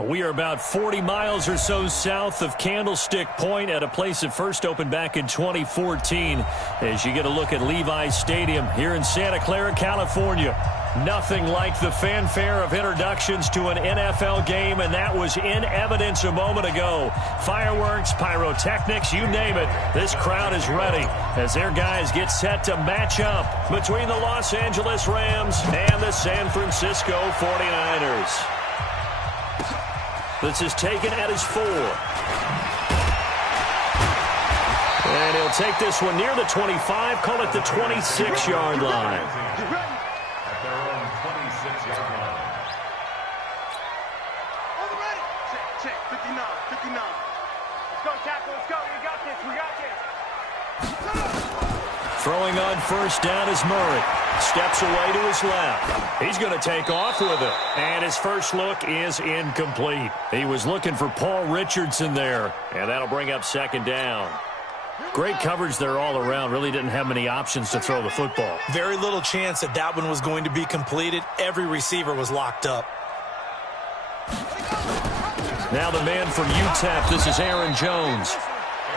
We are about 40 miles or so south of Candlestick Point at a place that first opened back in 2014 as you get a look at Levi's Stadium here in Santa Clara, California. Nothing like the fanfare of introductions to an NFL game, and that was in evidence a moment ago. Fireworks, pyrotechnics, you name it. This crowd is ready as their guys get set to match up between the Los Angeles Rams and the San Francisco 49ers. This is taken at his 4. And he'll take this one near the 25, call it the 26-yard line. At their own 26-yard line. Over ready. Check, 59. Let's go, tackle, let's go. We got this. Throwing on first down is Murray. Steps away to his left. He's going to take off with it. And his first look is incomplete. He was looking for Paul Richardson there. And that'll bring up second down. Great coverage there all around. Really didn't have many options to throw the football. Very little chance that one was going to be completed. Every receiver was locked up. Now the man from UTEP. This is Aaron Jones.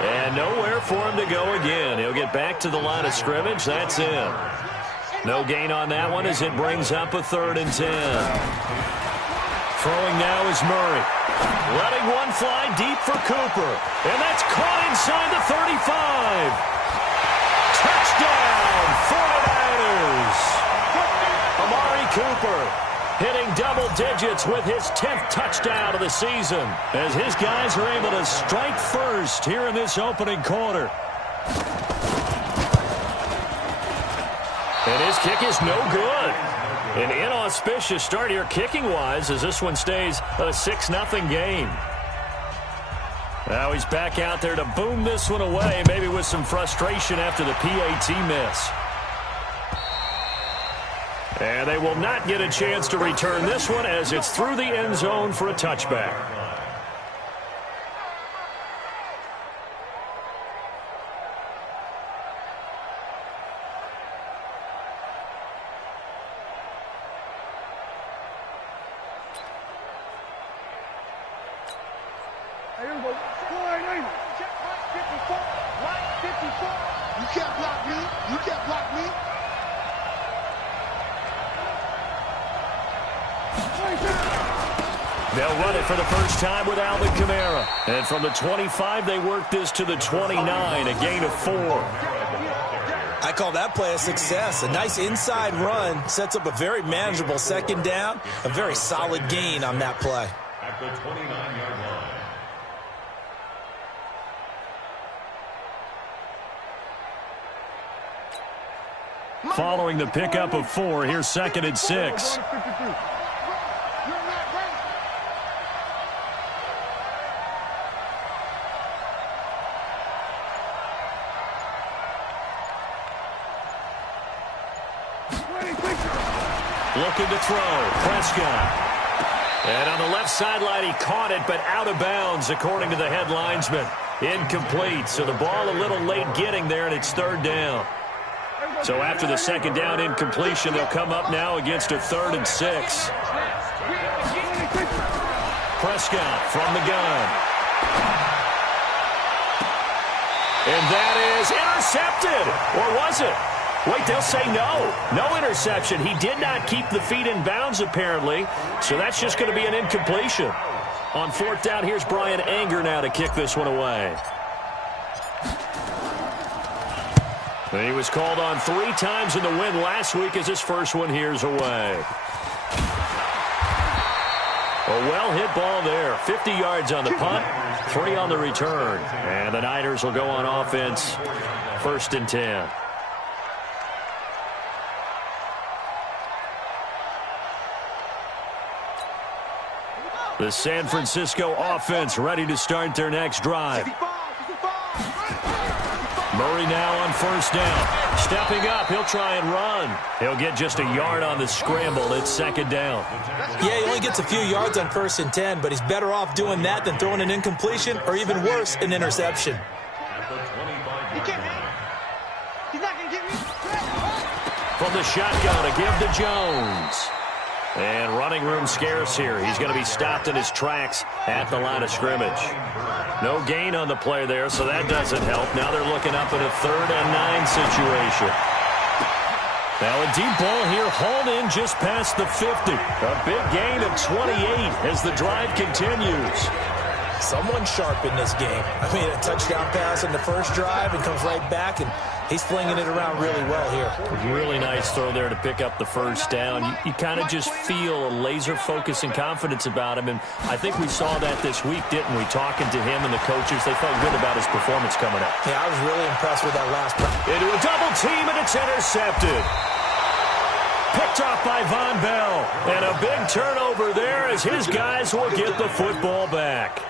And nowhere for him to go again. He'll get back to the line of scrimmage. That's in. No gain on that one as it brings up a 3rd and 10. Throwing now is Murray. Letting one fly deep for Cooper. And that's caught inside the 35. Touchdown, 49ers. Amari Cooper hitting double digits with his 10th touchdown of the season as his guys are able to strike first here in this opening quarter. And his kick is no good. An inauspicious start here kicking-wise as this one stays a 6-0 game. Now he's back out there to boom this one away, maybe with some frustration after the PAT miss. And they will not get a chance to return this one as it's through the end zone for a touchback. They'll run it for the first time with Alvin Kamara. And from the 25, they work this to the 29, a gain of 4. I call that play a success. A nice inside run sets up a very manageable second down. A very solid gain on that play. At the 29-yard line. Following the pickup of 4, here's 2nd and 6. Looking to throw. Prescott. And on the left sideline, he caught it, but out of bounds, according to the head linesman. Incomplete. So the ball a little late getting there, and it's 3rd down. So after the second down incompletion, they'll come up now against a 3rd and 6. Prescott from the gun. And that is intercepted. Or was it? Wait, they'll say no. No interception. He did not keep the feet in bounds, apparently. So that's just going to be an incompletion. On 4th down, here's Brian Anger now to kick this one away. And he was called on 3 times in the win last week as his first one here's away. A well-hit ball there. 50 yards on the punt, 3 on the return. And the Niners will go on offense, 1st and 10. The San Francisco offense ready to start their next drive. Murray now on 1st down. Stepping up, he'll try and run. He'll get just a yard on the scramble. It's 2nd down. Yeah, he only gets a few yards on 1st and 10, but he's better off doing that than throwing an incompletion or even worse, an interception. From the shotgun, a give to Jones. And running room scarce here. He's going to be stopped in his tracks at the line of scrimmage. No gain on the play there, so that doesn't help. Now they're looking up at a 3rd and 9 situation. Now a deep ball here, hauled in just past the 50. A big gain of 28 as the drive continues. Someone sharp in this game. I mean, a touchdown pass in the first drive and comes right back, and he's flinging it around really well here. Really nice throw there to pick up the first down. You kind of just feel a laser focus and confidence about him, and I think we saw that this week, didn't we? Talking to him and the coaches, they felt good about his performance coming up. Yeah, I was really impressed with that last play. Into a double team, and it's intercepted. Picked off by Von Bell. And a big turnover there as his guys will get the football back.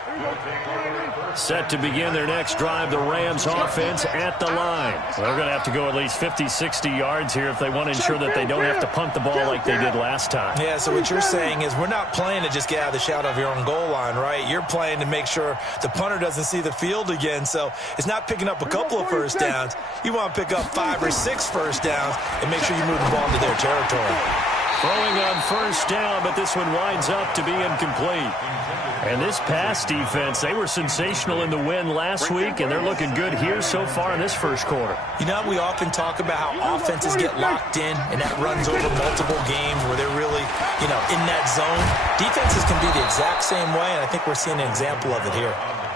Set to begin their next drive, the Rams offense at the line. They're going to have to go at least 50, 60 yards here if they want to ensure that they don't have to punt the ball like they did last time. Yeah, so what you're saying is we're not playing to just get out of the shadow of your own goal line, right? You're playing to make sure the punter doesn't see the field again. So it's not picking up a couple of first downs. You want to pick up 5 or 6 first downs and make sure you move the ball into their territory. Throwing on first down, but this one winds up to be incomplete. And this pass defense, they were sensational in the win last week, and they're looking good here so far in this first quarter. You know, we often talk about how offenses get locked in, and that runs over multiple games where they're really, in that zone. Defenses can be the exact same way, and I think we're seeing an example of it here.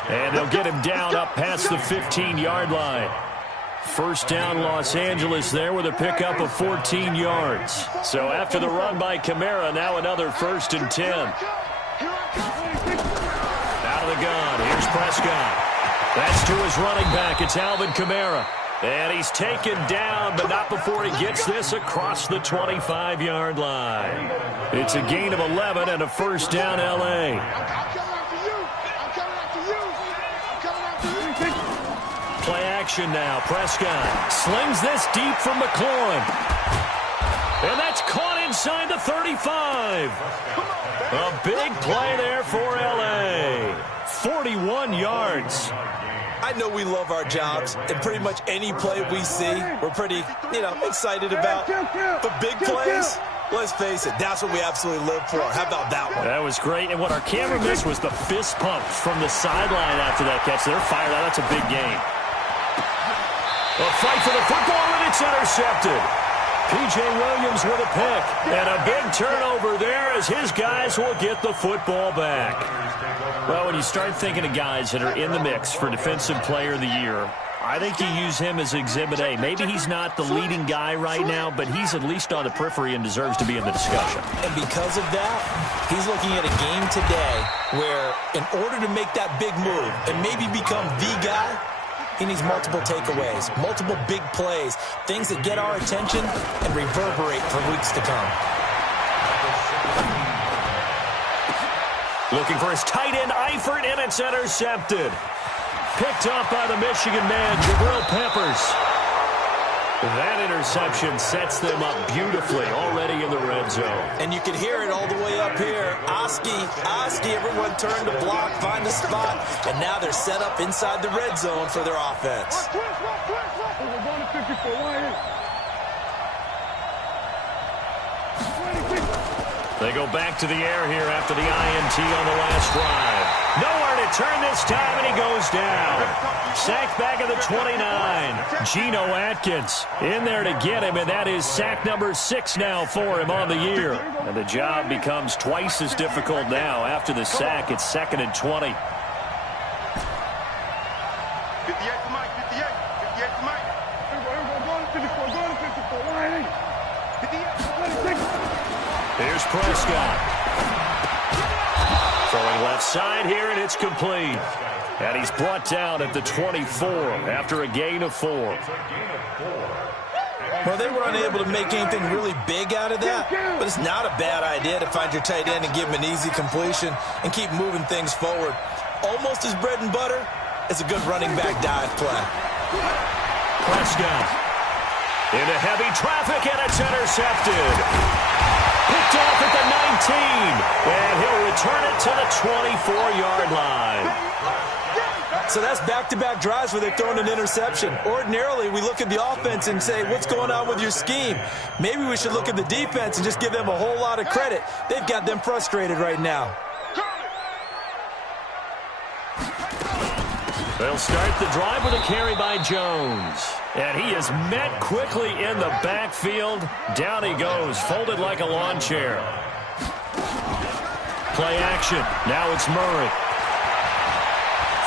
And they'll get him down up past the 15-yard line. First down, Los Angeles there with a pickup of 14 yards. So after the run by Kamara, now another 1st and 10. Out of the gun, here's Prescott. That's to his running back. It's Alvin Kamara. And he's taken down, but not before he gets this across the 25-yard line. It's a gain of 11 and a first down, L.A. Play action now. Prescott slings this deep from McLaurin. And that's caught inside the 35. A big play there for L.A. 41 yards. I know we love our jobs, and pretty much any play we see, we're pretty, excited about. But big plays, let's face it, that's what we absolutely live for. How about that one? That was great. And what our camera missed was the fist pump from the sideline after that catch. They're fired out. That's a big game. A fight for the football, and it's intercepted. P.J. Williams with a pick. And a big turnover there as his guys will get the football back. Well, when you start thinking of guys that are in the mix for Defensive Player of the Year, I think you use him as Exhibit A. Maybe he's not the leading guy right now, but he's at least on the periphery and deserves to be in the discussion. And because of that, he's looking at a game today where in order to make that big move and maybe become the guy, he needs multiple takeaways, multiple big plays, things that get our attention and reverberate for weeks to come. Looking for his tight end, Eifert, and it's intercepted. Picked off by the Michigan man, Jabril Peppers. That interception sets them up beautifully already in the red zone. And you can hear it all the way up here. Oski, everyone turned to block, find a spot, and now they're set up inside the red zone for their offense. They go back to the air here after the INT on the last drive. Nowhere to turn this time, and he goes down. Sacked back at the 29. Geno Atkins in there to get him, and that is sack number 6 now for him on the year. And the job becomes twice as difficult now. After the sack, it's 2nd and 20. 58 to Mike, 58 to Mike. Here's Prescott. Throwing left side here, and it's complete. And he's brought down at the 24 after a gain of 4. Well, they were unable to make anything really big out of that, but it's not a bad idea to find your tight end and give him an easy completion and keep moving things forward. Almost his bread and butter, it's a good running back dive play. Prescott into heavy traffic, and it's intercepted. Picked off at the 19, and he'll return it to the 24-yard line. So that's back-to-back drives where they've thrown an interception. Ordinarily, we look at the offense and say, what's going on with your scheme? Maybe we should look at the defense and just give them a whole lot of credit. They've got them frustrated right now. They'll start the drive with a carry by Jones. And he is met quickly in the backfield. Down he goes, folded like a lawn chair. Play action. Now it's Murray.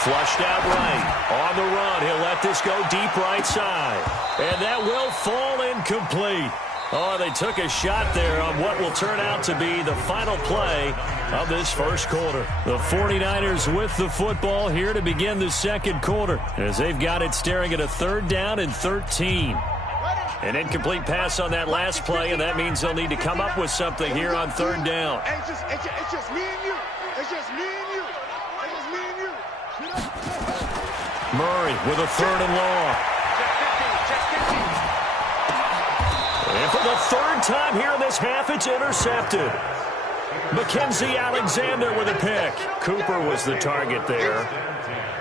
Flushed out right. On the run. He'll let this go deep right side. And that will fall incomplete. Oh, they took a shot there on what will turn out to be the final play of this first quarter. The 49ers with the football here to begin the second quarter as they've got it staring at a 3rd down and 13. An incomplete pass on that last play, and that means they'll need to come up with something here on 3rd down. It's just me and you. It's just me and you. It's just me and you. Murray with a 3rd and long. And for the 3rd time here in this half, it's intercepted. Mackenzie Alexander with a pick. Cooper was the target there.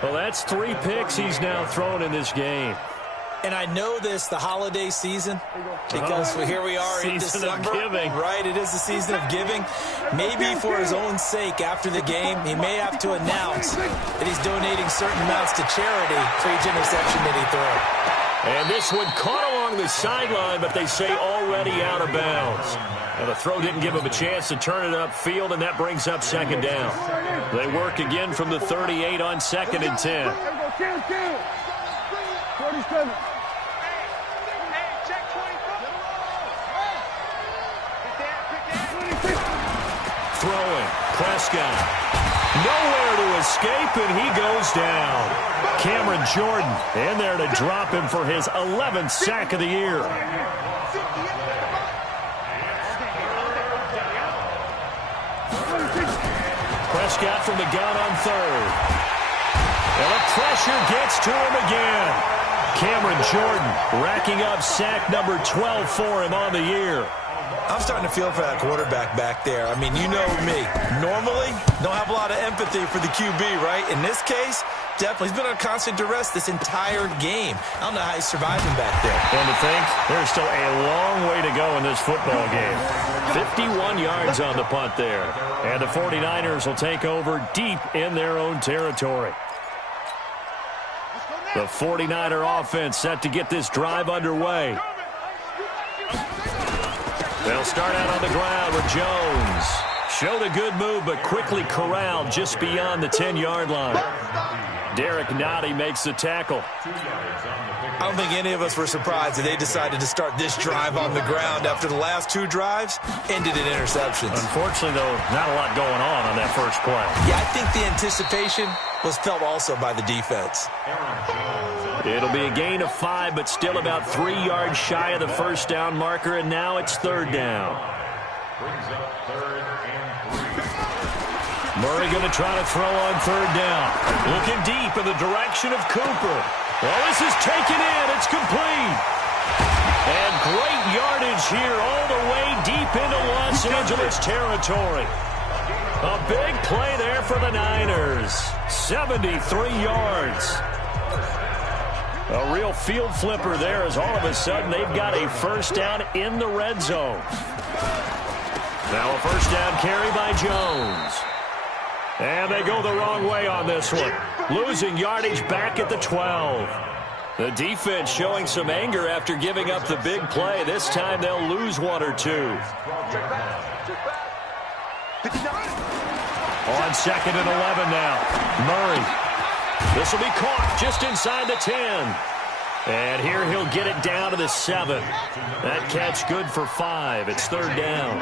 Well, that's 3 picks he's now thrown in this game. And I know this, the holiday season, because here we are in December. Season of giving. Right, it is the season of giving. Maybe for his own sake after the game, he may have to announce that he's donating certain amounts to charity for each interception that he throws. And this one caught along the sideline, but they say already out of bounds. And the throw didn't give him a chance to turn it upfield, and that brings up 2nd down. They work again from the 38 on 2nd and 10. 47. Throwing. Prescott. Nowhere to escape, and he goes down. Cameron Jordan in there to drop him for his 11th sack of the year. Prescott from the gun on 3rd. And the pressure gets to him again. Cameron Jordan racking up sack number 12 for him on the year. I'm starting to feel for that quarterback back there. I mean, you know me. Normally, don't have a lot of empathy for the QB, right? In this case, definitely. He's been on constant duress this entire game. I don't know how he's surviving back there. And to think, there's still a long way to go in this football game. 51 yards on the punt there. And the 49ers will take over deep in their own territory. The 49er offense set to get this drive underway. They'll start out on the ground with Jones. Showed a good move, but quickly corralled just beyond the 10-yard line. Derek Nottie makes the tackle. I don't think any of us were surprised that they decided to start this drive on the ground after the last 2 drives ended in interceptions. Unfortunately, though, not a lot going on that first play. Yeah, I think the anticipation was felt also by the defense. It'll be a gain of 5, but still about 3 yards shy of the first down marker, and now it's 3rd down. Brings up 3rd and 3. Murray going to try to throw on 3rd down. Looking deep in the direction of Cooper. Well, this is taken in. It's complete. And great yardage here all the way deep into Los Angeles territory. A big play there for the Niners. 73 yards. A real field flipper there as all of a sudden they've got a first down in the red zone. Now a first down carry by Jones. And they go the wrong way on this one. Losing yardage back at the 12. The defense showing some anger after giving up the big play. This time they'll lose 1 or 2. On 2nd and 11 now. Murray. This will be caught just inside the 10. And here he'll get it down to the 7. That catch good for 5. It's 3rd down.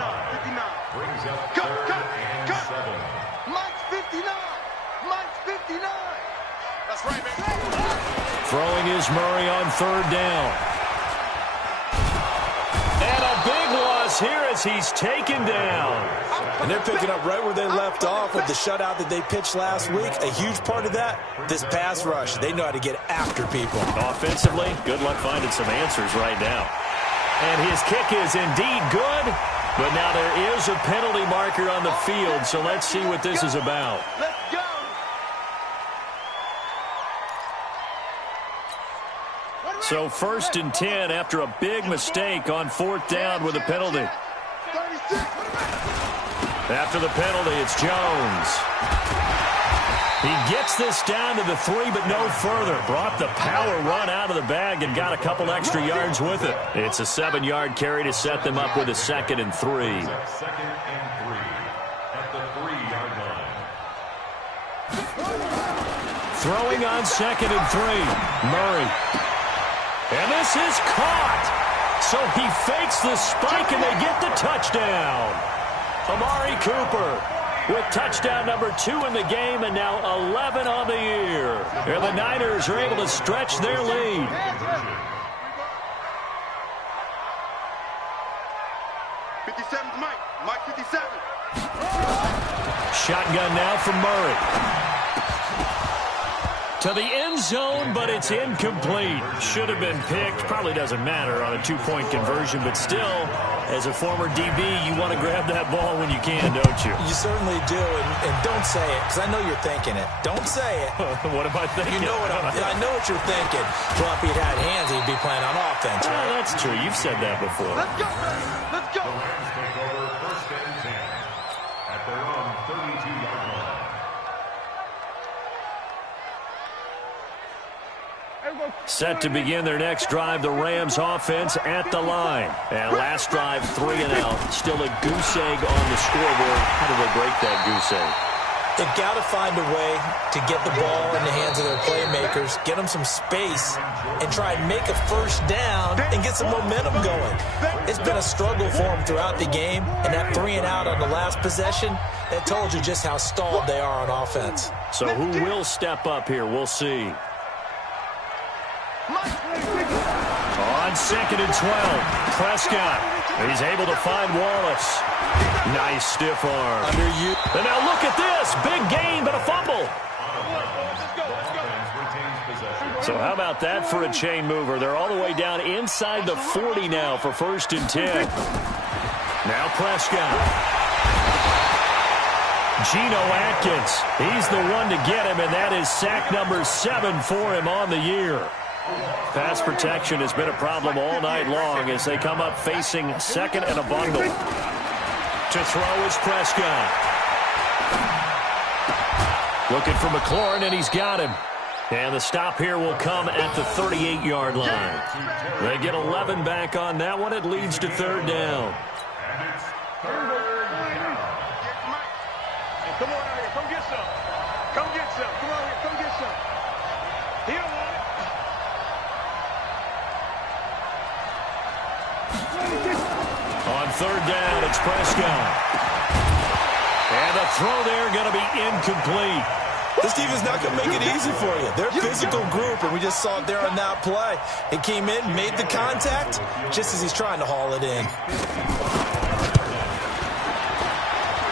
Brings up 3rd and 7. Mike's 59. Mike's 59. That's right, man. Throwing is Murray on 3rd down. And a big loss here as he's taken down. And they're picking up right where they left off with the shutout that they pitched last week. A huge part of that, this pass rush. They know how to get after people. Offensively, good luck finding some answers right now. And his kick is indeed good, but now there is a penalty marker on the field, so let's see what this is about. Let's go. So 1st and 10 after a big mistake on 4th down with a penalty. After the penalty, it's Jones. He gets this down to the 3, but no further. Brought the power run out of the bag and got a couple extra yards with it. It's a 7-yard carry to set them up with a 2nd and 3. 2nd and 3 at the 3-yard line. Throwing on 2nd and 3. Murray. And this is caught. So he fakes the spike, and they get the touchdown. Amari Cooper with touchdown number 2 in the game, and now 11 on the year. And the Niners are able to stretch their lead. Mike 57. Shotgun now from Murray. To the end zone, but it's incomplete. Should have been picked. Probably doesn't matter on a 2-point conversion, but still, as a former DB, you want to grab that ball when you can, don't you? You certainly do, and don't say it, because I know you're thinking it. Don't say it. What am I thinking? You know what I know what you're thinking. Well, if he'd had hands, he'd be playing on offense, right? Oh, that's true. You've said that before. Let's go. Let's go. The Rams take over 1st and 10 at their own 32-yard line. Set to begin their next drive, the Rams offense at the line. And last drive, 3 and out. Still a goose egg on the scoreboard. How do they break that goose egg? They've got to find a way to get the ball in the hands of their playmakers, get them some space, and try and make a 1st down and get some momentum going. It's been a struggle for them throughout the game, and that 3 and out on the last possession, that told you just how stalled they are on offense. So who will step up here? We'll see. On 2nd and 12, Prescott. He's able to find Wallace. Nice stiff arm. And now look at this. Big gain, but a fumble. So how about that for a chain mover? They're all the way down inside the 40 now for 1st and 10. Now Prescott. Geno Atkins. He's the one to get him, and that is sack number 7 for him on the year. Pass protection has been a problem all night long as they come up facing 2nd and a bundle. To throw is Prescott. Looking for McLaurin, and he's got him. And the stop here will come at the 38-yard line. They get 11 back on that one. It leads to 3rd down. And it's 3rd down. Come on out here. Come get some. Come get some. Come on here. Come get some. He don't want it. On 3rd down, it's Prescott. And the throw there going to be incomplete. This defense not going to make it easy for you. They're a physical group, and we just saw it there on that play. It came in, made the contact, just as he's trying to haul it in.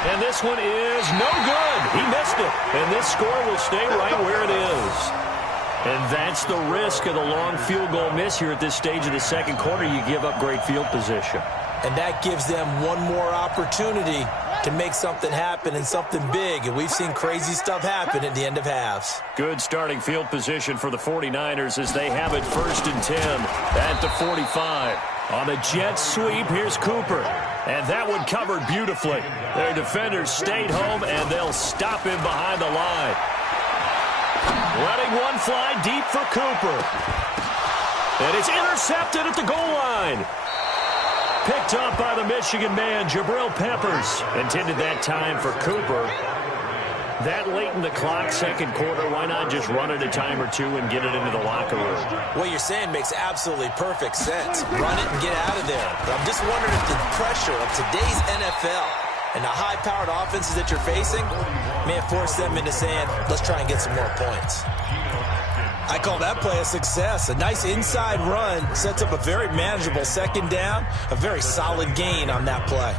And this one is no good. He missed it. And this score will stay right where it is. And that's the risk of the long field goal miss here at this stage of the 2nd quarter. You give up great field position. And that gives them one more opportunity to make something happen and something big. And we've seen crazy stuff happen at the end of halves. Good starting field position for the 49ers as they have it 1st and 10 at the 45. On the jet sweep, here's Cooper. And that one covered beautifully. Their defenders stayed home, and they'll stop him behind the line. Letting one fly deep for Cooper. And it's intercepted at the goal line. Picked up by the Michigan man, Jabril Peppers. Intended that time for Cooper. That late in the clock, 2nd quarter, why not just run it a time or 2 and get it into the locker room? What you're saying makes absolutely perfect sense. Run it and get out of there. But I'm just wondering if the pressure of today's NFL and the high-powered offenses that you're facing may have forced them into saying, let's try and get some more points. I call that play a success. A nice inside run sets up a very manageable 2nd down, a very solid gain on that play.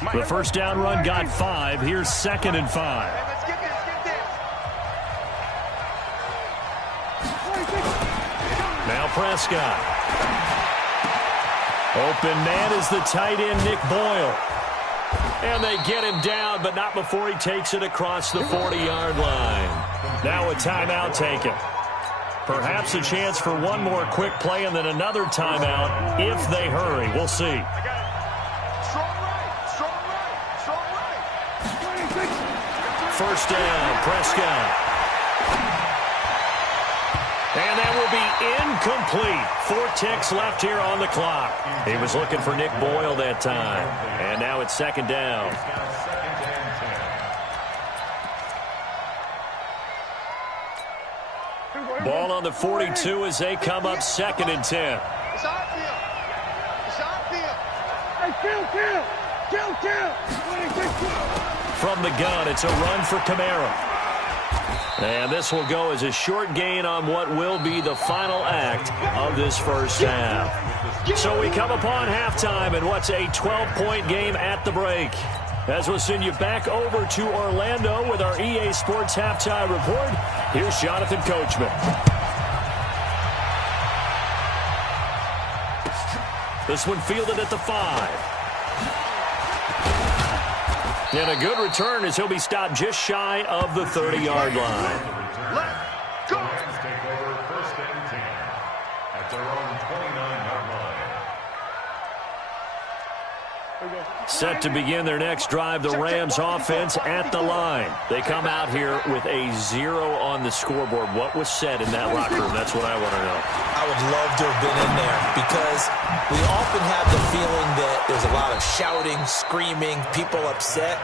The 1st down run got 5. Here's 2nd and 5. Let's get this. Now Prescott. Open man is the tight end, Nick Boyle. And they get him down, but not before he takes it across the 40-yard line. Now a timeout taken. Perhaps a chance for one more quick play and then another timeout if they hurry. We'll see. Strong right, strong right, strong right. First down, Prescott. And that will be incomplete. 4 ticks left here on the clock. He was looking for Nick Boyle that time. And now it's second down. Ball on the 42 as they come up 2nd and 10. It's our field. It's our field. Hey, kill. From the gun, it's a run for Kamara. And this will go as a short gain on what will be the final act of this first half. So we come upon halftime in what's a 12-point game at the break. As we'll send you back over to Orlando with our EA Sports Halftime Report, here's Jonathan Coachman. This one fielded at the 5. And a good return as he'll be stopped just shy of the 30-yard line. Let's go. Rams take over 1st and 10 at their own 29-yard line. Set to begin their next drive, the Rams offense at the line. They come out here with a 0 on the scoreboard. What was said in that locker room? That's what I want to know. I would love to have been in there because we often have the feeling that there's a lot of shouting, screaming, people upset.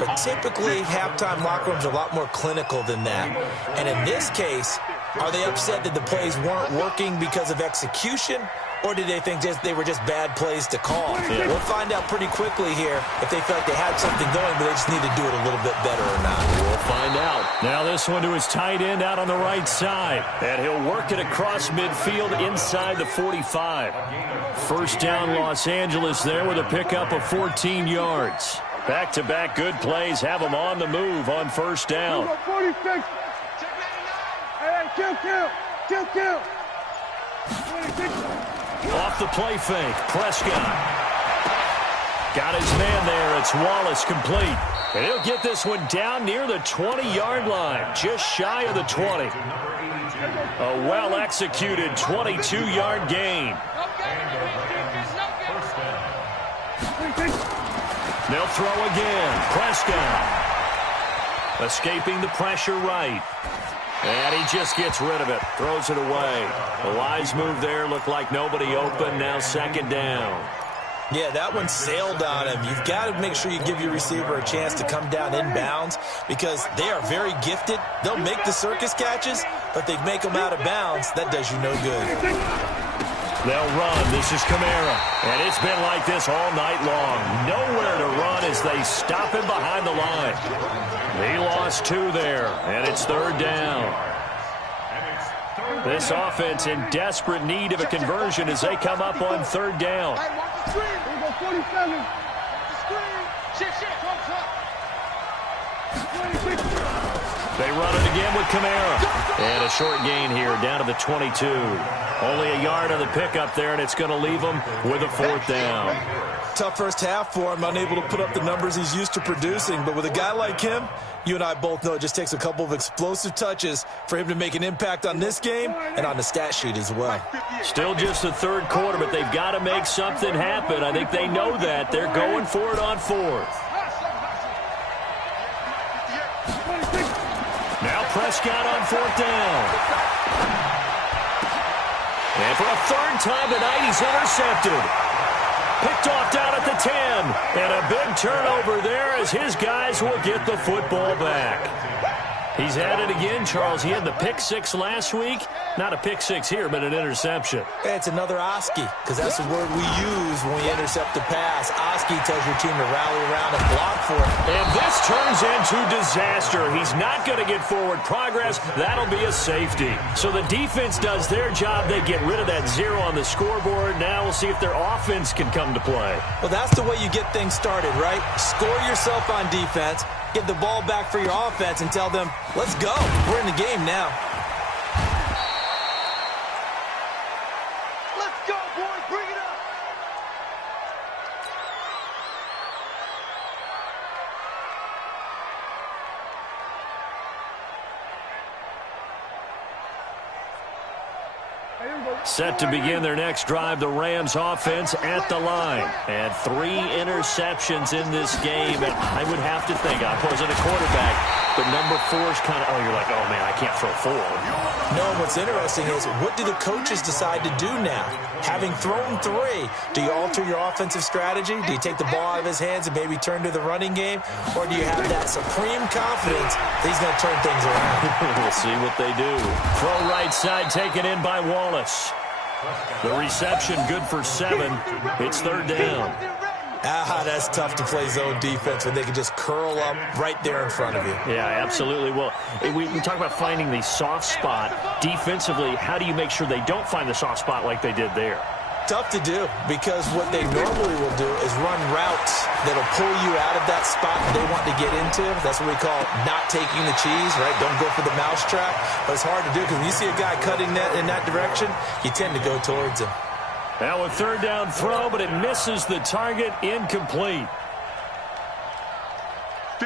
But typically, halftime locker rooms are a lot more clinical than that. And in this case, are they upset that the plays weren't working because of execution? Or did they think they were just bad plays to call? Yeah. We'll find out pretty quickly here if they feel like they had something going, but they just need to do it a little bit better or not. We'll find out. Now this one to his tight end out on the right side. And he'll work it across midfield inside the 45. First down Los Angeles there with a pickup of 14 yards. Back-to-back good plays have them on the move on first down. 46. Hey, kill. 26. Off the play fake, Prescott. Got his man there. It's Wallace complete. And he'll get this one down near the 20-yard line, just shy of the 20. A well-executed 22-yard gain. They'll throw again. Prescott. Escaping the pressure right. And he just gets rid of it. Throws it away. A wise move there. Looked like nobody open. Now second down. Yeah, that one sailed on him. You've got to make sure you give your receiver a chance to come down inbounds because they are very gifted. They'll make the circus catches, but they make them out of bounds. That does you no good. They'll run. This is Kamara. And it's been like this all night long. Nowhere to run as they stop him behind the line. He lost 2 there, and it's third down. This offense in desperate need of a conversion as they come up on third down. They run it again with Kamara. And a short gain here down to the 22. Only a yard on the pickup there, and it's going to leave him with a 4th down. Tough first half for him, unable to put up the numbers he's used to producing. But with a guy like him, you and I both know it just takes a couple of explosive touches for him to make an impact on this game and on the stat sheet as well. Still just the third quarter, but they've got to make something happen. I think they know that. They're going for it on 4th. Now Prescott on 4th down. And for a third time tonight, he's intercepted. Picked off down at the 10. And a big turnover there as his guys will get the football back. He's had it again, Charles. He had the pick 6 last week. Not a pick 6 here, but an interception. It's another Oski, because that's the word we use when we intercept the pass. Oski tells your team to rally around and block for it. And this turns into disaster. He's not going to get forward progress. That'll be a safety. So the defense does their job. They get rid of that 0 on the scoreboard. Now we'll see if their offense can come to play. Well, that's the way you get things started, right? Score yourself on defense, get the ball back for your offense, and tell them, let's go. We're in the game now. Let's go, boys. Bring it up. Set to begin their next drive, the Rams offense at the line. And 3 interceptions in this game. And I would have to think, I wasn't a quarterback, but number 4 is kind of, you're like, oh, man, I can't throw 4. No, what's interesting is, what do the coaches decide to do now? Having thrown 3, do you alter your offensive strategy? Do you take the ball out of his hands and maybe turn to the running game? Or do you have that supreme confidence that he's going to turn things around? We'll see what they do. Throw right side, taken in by Wallace. The reception good for 7. It's 3rd down. That's tough to play zone defense when they can just curl up right there in front of you. Yeah, absolutely. Well, we talk about finding the soft spot. Defensively, how do you make sure they don't find the soft spot like they did there? Tough to do, because what they normally will do is run routes that'll pull you out of that spot they want to get into. That's what we call not taking the cheese, right? Don't go for the mousetrap. But it's hard to do, because when you see a guy cutting that in that direction, you tend to go towards him. Now a 3rd down throw, but it misses the target, incomplete.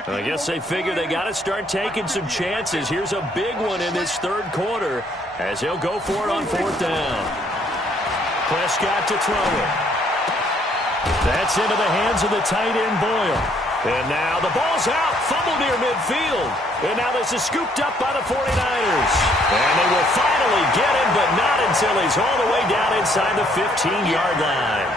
I guess they figure they got to start taking some chances. Here's a big one in this 3rd quarter as he'll go for it on 4th down. Prescott to throw it. That's into the hands of the tight end, Boyle. And now the ball's out. Fumble near midfield. And now this is scooped up by the 49ers. And they will finally get him, but not until he's all the way down inside the 15-yard line.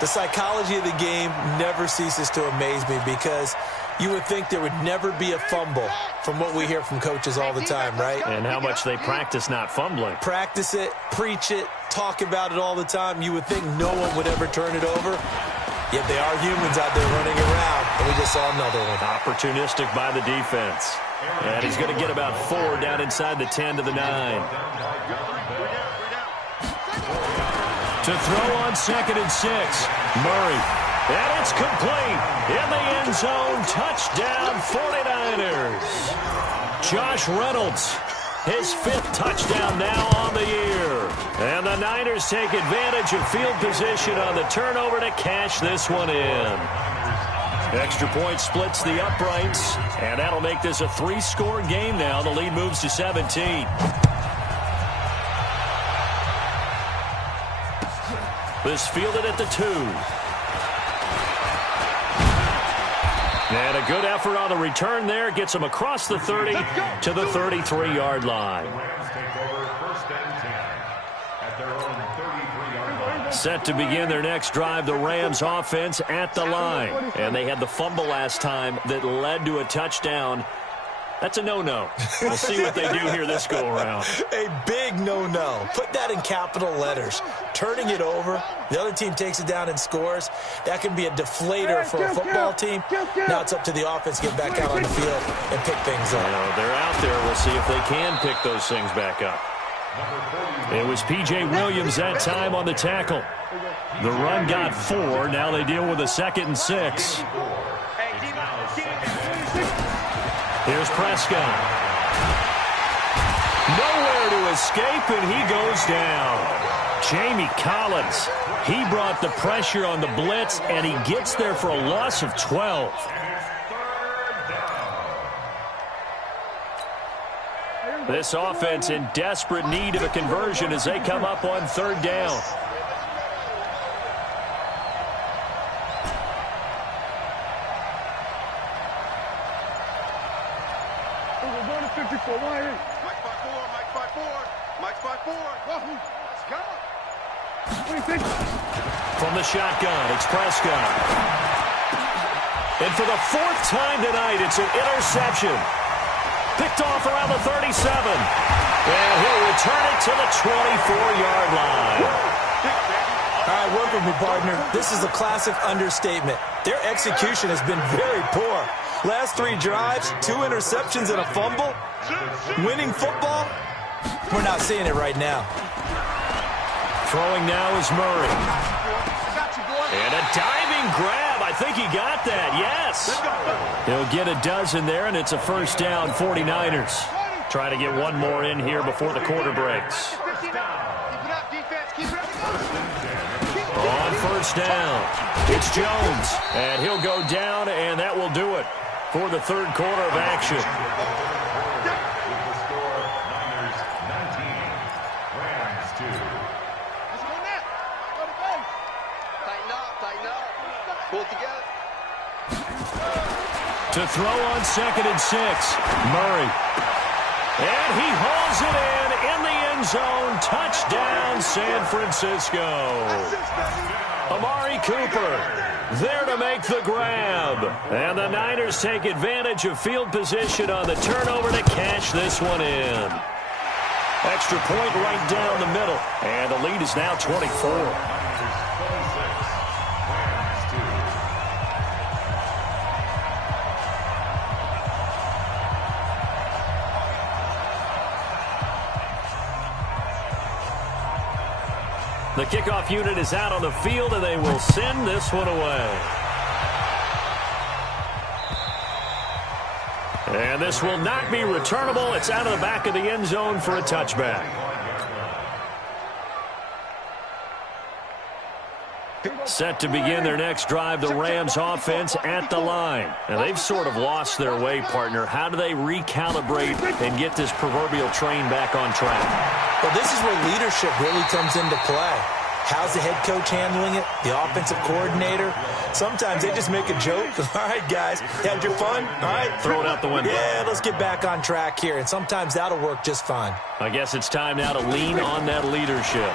The psychology of the game never ceases to amaze me, because you would think there would never be a fumble from what we hear from coaches all the time, right? And how much they practice not fumbling. Practice it, preach it, talk about it all the time. You would think no one would ever turn it over. Yet they are humans out there running around, and we just saw another one. Opportunistic by the defense. And he's going to get about 4 down inside the 10 to the 9. To throw on 2nd and 6, Murray. And it's complete. In the end zone, touchdown 49ers. Josh Reynolds, his 5th touchdown now on the year. And the Niners take advantage of field position on the turnover to cash this one in. Extra point splits the uprights, and that'll make this a 3-score game now. The lead moves to 17. This fielded at the 2. And a good effort on the return there. Gets him across the 30 to the 33-yard line. Set to begin their next drive, the Rams offense at the line. And they had the fumble last time that led to a touchdown. That's a no-no. We'll see what they do here this go-around. A big no-no. Put that in capital letters. Turning it over, the other team takes it down and scores. That can be a deflator for a football team. Now it's up to the offense to get back out on the field and pick things up. They're out there. We'll see if they can pick those things back up. It was P.J. Williams that time on the tackle. The run got 4. Now they deal with a 2nd and 6. Here's Prescott. Nowhere to escape, and he goes down. Jamie Collins, he brought the pressure on the blitz, and he gets there for a loss of 12. This offense in desperate need of a conversion as they come up on 3rd down. From the shotgun, it's Prescott. And for the 4th time tonight, it's an interception. Picked off around the 37. And he'll return it to the 24-yard line. All right, work with me, partner. This is a classic understatement. Their execution has been very poor. Last 3 drives, 2 interceptions and a fumble. Winning football? We're not seeing it right now. Throwing now is Murray. And a diving grab. I think he got that. Yes. He'll get a dozen there, and it's a 1st down, 49ers. Try to get one more in here before the quarter breaks. On 1st down, it's Jones. And he'll go down, and that will do it for the 3rd quarter of action. Tighten up. Pull it together. To throw on 2nd and 6. Murray. And he hauls it in the end zone. Touchdown, San Francisco. Amari Cooper there to make the grab. And the Niners take advantage of field position on the turnover to cash this one in. Extra point right down the middle. And the lead is now 24. The kickoff unit is out on the field, and they will send this one away. And this will not be returnable. It's out of the back of the end zone for a touchback. Set to begin their next drive, the Rams offense at the line. And they've sort of lost their way, partner. How do they recalibrate and get this proverbial train back on track? Well, this is where leadership really comes into play. How's the head coach handling it? The offensive coordinator? Sometimes they just make a joke. All right, guys, had your fun? All right. Throw it out the window. Yeah, let's get back on track here. And sometimes that'll work just fine. I guess it's time now to lean on that leadership.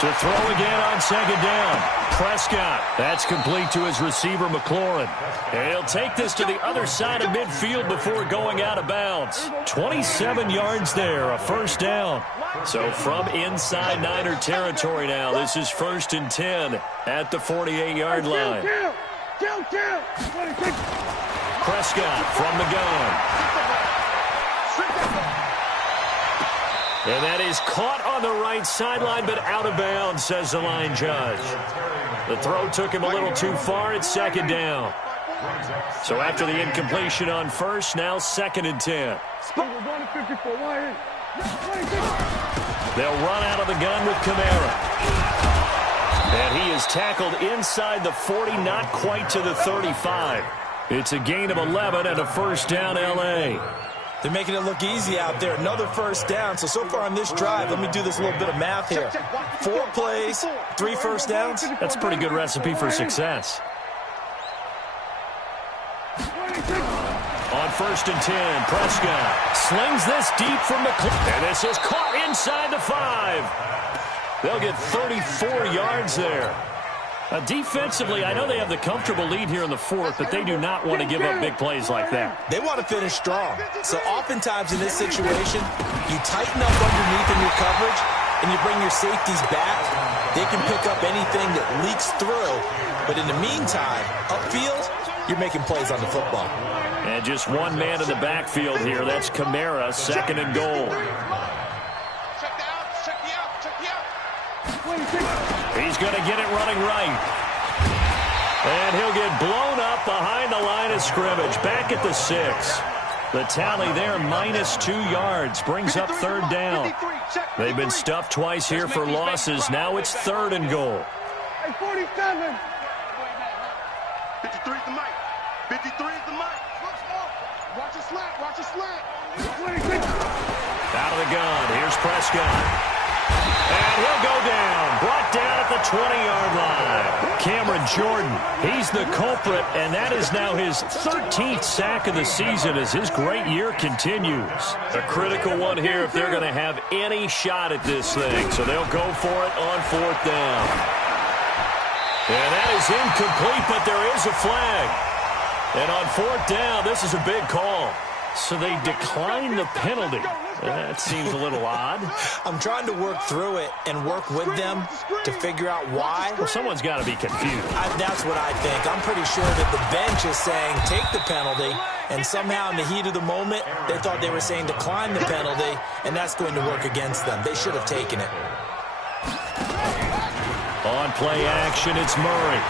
To throw again on 2nd down. Prescott. That's complete to his receiver, McLaurin. And he'll take this to the other side of midfield before going out of bounds. 27 yards there, a first down. So from inside Niner territory now, this is 1st and 10 at the 48-yard line. Prescott from the gun. And that is caught on the right sideline, but out of bounds, says the line judge. The throw took him a little too far. It's 2nd down. So after the incompletion on 1st, now 2nd and 10. They'll run out of the gun with Kamara. And he is tackled inside the 40, not quite to the 35. It's a gain of 11 and a first down, L.A. They're making it look easy out there. Another first down. So far on this drive, let me do this little bit of math here. 4 plays, 3 first downs. That's a pretty good recipe for success. On 1st and 10, Prescott slings this deep from McLaurin. And this is caught inside the 5. They'll get 34 yards there. Defensively, I know they have the comfortable lead here in the 4th, but they do not want to give up big plays like that. They want to finish strong. So oftentimes in this situation, you tighten up underneath in your coverage, and you bring your safeties back. They can pick up anything that leaks through. But in the meantime, upfield, you're making plays on the football. And just one man in the backfield here. That's Kamara, 2nd and goal. He's going to get it running right. And he'll get blown up behind the line of scrimmage. Back at the 6. The tally there, -2 yards. Brings up 3rd down. They've been stuffed twice here for losses. Now it's 3rd and goal. 47. 53 is the mic. 53 is the mic. Watch it slant. Watch it slant. Out of the gun. Here's Prescott. And he'll go down. Brought down at the 20-yard line. Cameron Jordan, he's the culprit, and that is now his 13th sack of the season as his great year continues. A critical one here if they're going to have any shot at this thing. So they'll go for it on 4th down. And that is incomplete, but there is a flag. And on 4th down, this is a big call. So they decline the penalty. That seems a little odd. I'm trying to work through it and work with them to figure out why. Well, someone's got to be confused. That's what I think. I'm pretty sure that the bench is saying take the penalty, and somehow in the heat of the moment, they thought they were saying decline the penalty, and that's going to work against them. They should have taken it. On play action, it's Murray.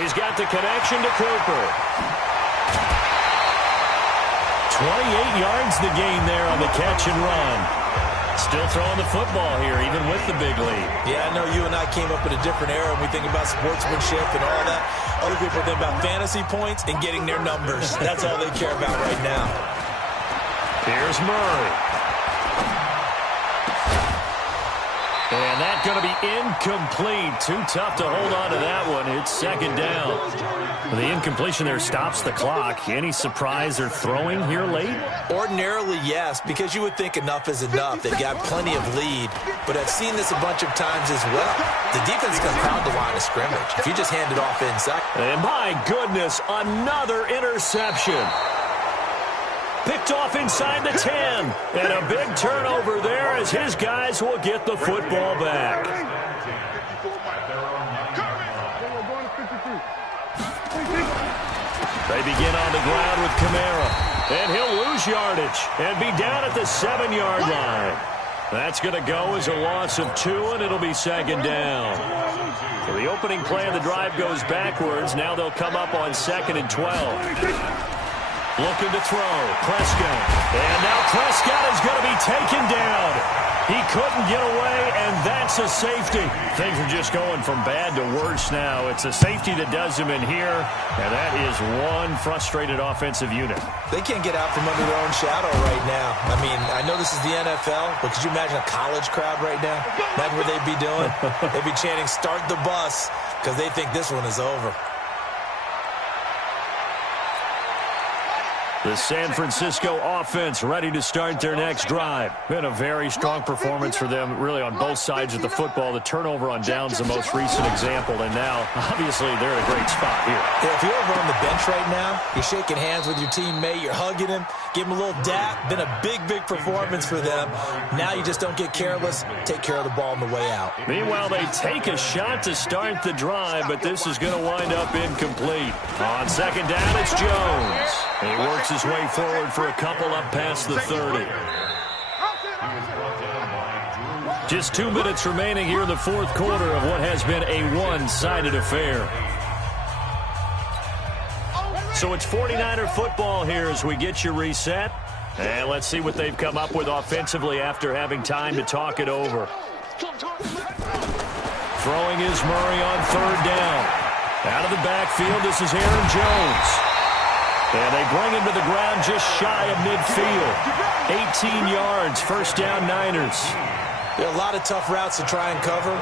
He's got the connection to Cooper. 28 yards the gain there on the catch and run. Still throwing the football here, even with the big lead. Yeah, I know you and I came up in a different era when we think about sportsmanship and all that. Other people think about fantasy points and getting their numbers. That's all they care about right now. Here's Murray. And that's going to be incomplete. Too tough to hold on to that one. It's second down. The incompletion there stops the clock. Any surprise they're throwing here late? Ordinarily, yes, because you would think enough is enough. They've got plenty of lead, but I've seen this a bunch of times as well. The defense is going to crowd the line of scrimmage. If you just hand it off inside. And my goodness, another interception. Picked off inside the 10. And a big turnover there as his guys will get the football back. They begin on the ground with Kamara. And he'll lose yardage and be down at the 7-yard line. That's going to go as a loss of 2, and it'll be second down. So the opening play of the drive goes backwards. Now they'll come up on 2nd and 12. Looking to throw. Prescott. And now Prescott is going to be taken down. He couldn't get away, and that's a safety. Things are just going from bad to worse now. It's a safety that does him in here, and that is one frustrated offensive unit. They can't get out from under their own shadow right now. I mean, I know this is the NFL, but could you imagine a college crowd right now? That's what they'd be doing. They'd be chanting, "Start the bus," because they think this one is over. The San Francisco offense ready to start their next drive. Been a very strong performance for them, really, on both sides of the football. The turnover on downs the most recent example, and now, obviously, they're in a great spot here. Yeah, if you're over on the bench right now, you're shaking hands with your teammate, you're hugging him, give him a little dap. Been a big, big performance for them. Now you just don't get careless. Take care of the ball on the way out. Meanwhile, they take a shot to start the drive, but this is going to wind up incomplete. On second down, it's Jones. He works his way forward for a couple up past the 30. Just 2 minutes remaining here in the fourth quarter of what has been a one-sided affair. So it's 49er football here as we get you reset. And let's see what they've come up with offensively after having time to talk it over. Throwing is Murray on third down. Out of the backfield, this is Aaron Jones. And they bring him to the ground just shy of midfield. 18 yards, first down Niners. There are a lot of tough routes to try and cover.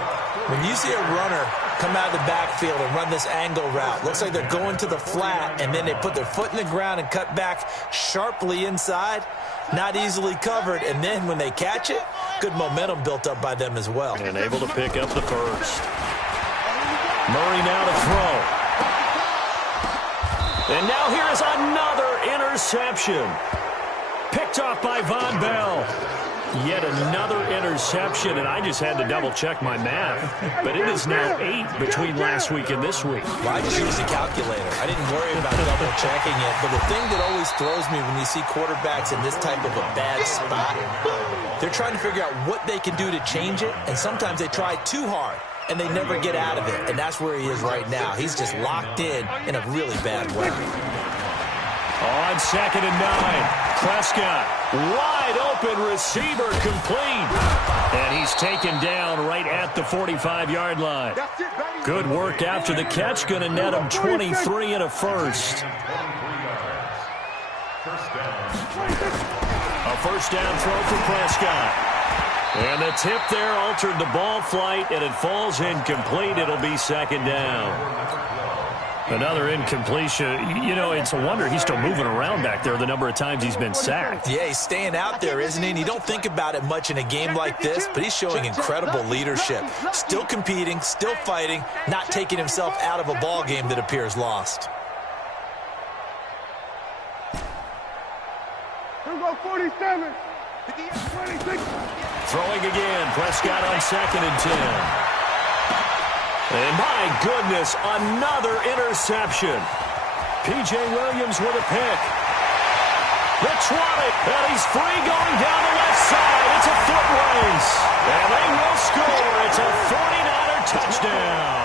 When you see a runner come out of the backfield and run this angle route, looks like they're going to the flat, and then they put their foot in the ground and cut back sharply inside. Not easily covered, and then when they catch it, good momentum built up by them as well. And able to pick up the first. Murray now to throw. And now here is another interception. Picked off by Von Bell. Yet another interception, and I just had to double-check my math. But it is now 8 between last week and this week. Well, I just used a calculator. I didn't worry about double-checking it. But the thing that always throws me when you see quarterbacks in this type of a bad spot, they're trying to figure out what they can do to change it, and sometimes they try too hard. And they never get out of it, and that's where he is right now. He's just locked in a really bad way. On second and 9, Prescott, wide open receiver complete. And he's taken down right at the 45-yard line. Good work after the catch, going to net him 23 and a first. A first down throw for Prescott. And the tip there altered the ball flight, and it falls incomplete. It'll be second down. Another incompletion. You know, it's a wonder he's still moving around back there the number of times he's been sacked. Yeah, he's staying out there, isn't he? And you don't think about it much in a game like this, but he's showing incredible leadership. Still competing, still fighting, not taking himself out of a ball game that appears lost. Here we go, 47. 26. Throwing again. Prescott on second and 10. And my goodness, another interception. P.J. Williams with a pick. The 20, and he's free going down the left side. It's a foot race. And they will score. It's a 49er touchdown.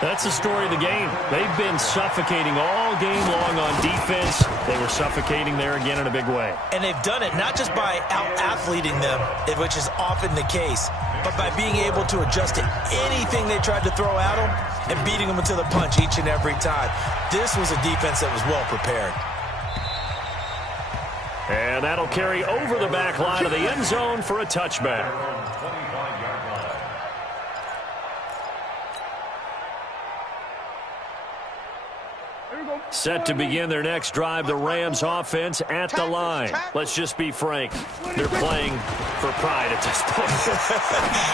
That's the story of the game. They've been suffocating all game long on defense. They were suffocating there again in a big way. And they've done it not just by out-athleting them, which is often the case, but by being able to adjust to anything they tried to throw at them and beating them into the punch each and every time. This was a defense that was well prepared. And that'll carry over the back line of the end zone for a touchback. Set to begin their next drive, the Rams offense at the line. Let's just be frank. They're playing for pride at this point.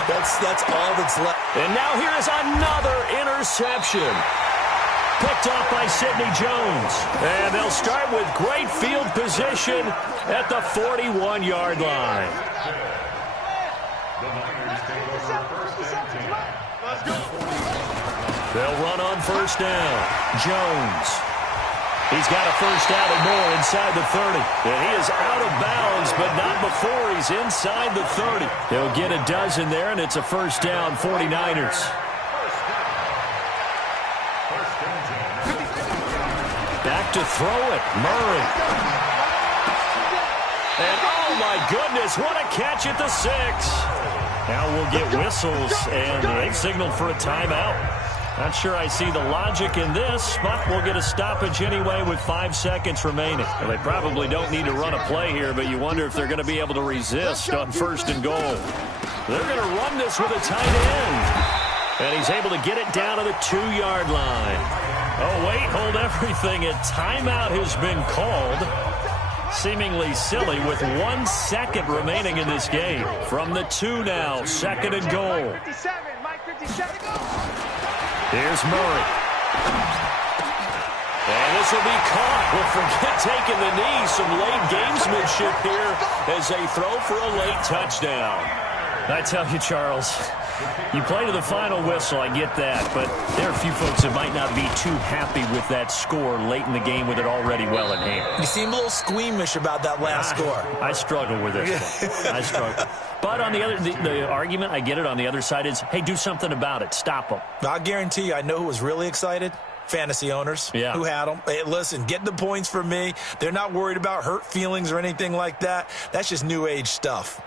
that's all that's left. And now here is another interception. Picked off by Sidney Jones. And they'll start with great field position at the 41-yard line. They'll run on first down. Jones. He's got a first down and more inside the 30. And he is out of bounds, but not before he's inside the 30. He'll get a dozen there, and it's a first down, 49ers. Back to throw it, Murray. And oh my goodness, what a catch at the 6. Now we'll get whistles, and they've signaled for a timeout. Not sure I see the logic in this, but we'll get a stoppage anyway with 5 seconds remaining. Well, they probably don't need to run a play here, but you wonder if they're going to be able to resist on first and goal. They're going to run this with a tight end. And he's able to get it down to the 2-yard line. Oh, wait, hold everything. A timeout has been called. Seemingly silly with 1 second remaining in this game. From the 2 now, second and goal. Here's Murray. And this will be caught. Well, forget taking the knee. Some late gamesmanship here as they throw for a late touchdown. I tell you, Charles, you play to the final whistle, I get that, but there are a few folks that might not be too happy with that score late in the game with it already well in hand. You seem a little squeamish about that last score. I struggle with this one. I struggle. But on the other, the argument, I get it, on the other side is, hey, do something about it. Stop them. I guarantee you, I know who was really excited. Fantasy owners who had them. Hey, listen, get the points for me. They're not worried about hurt feelings or anything like that. That's just new age stuff.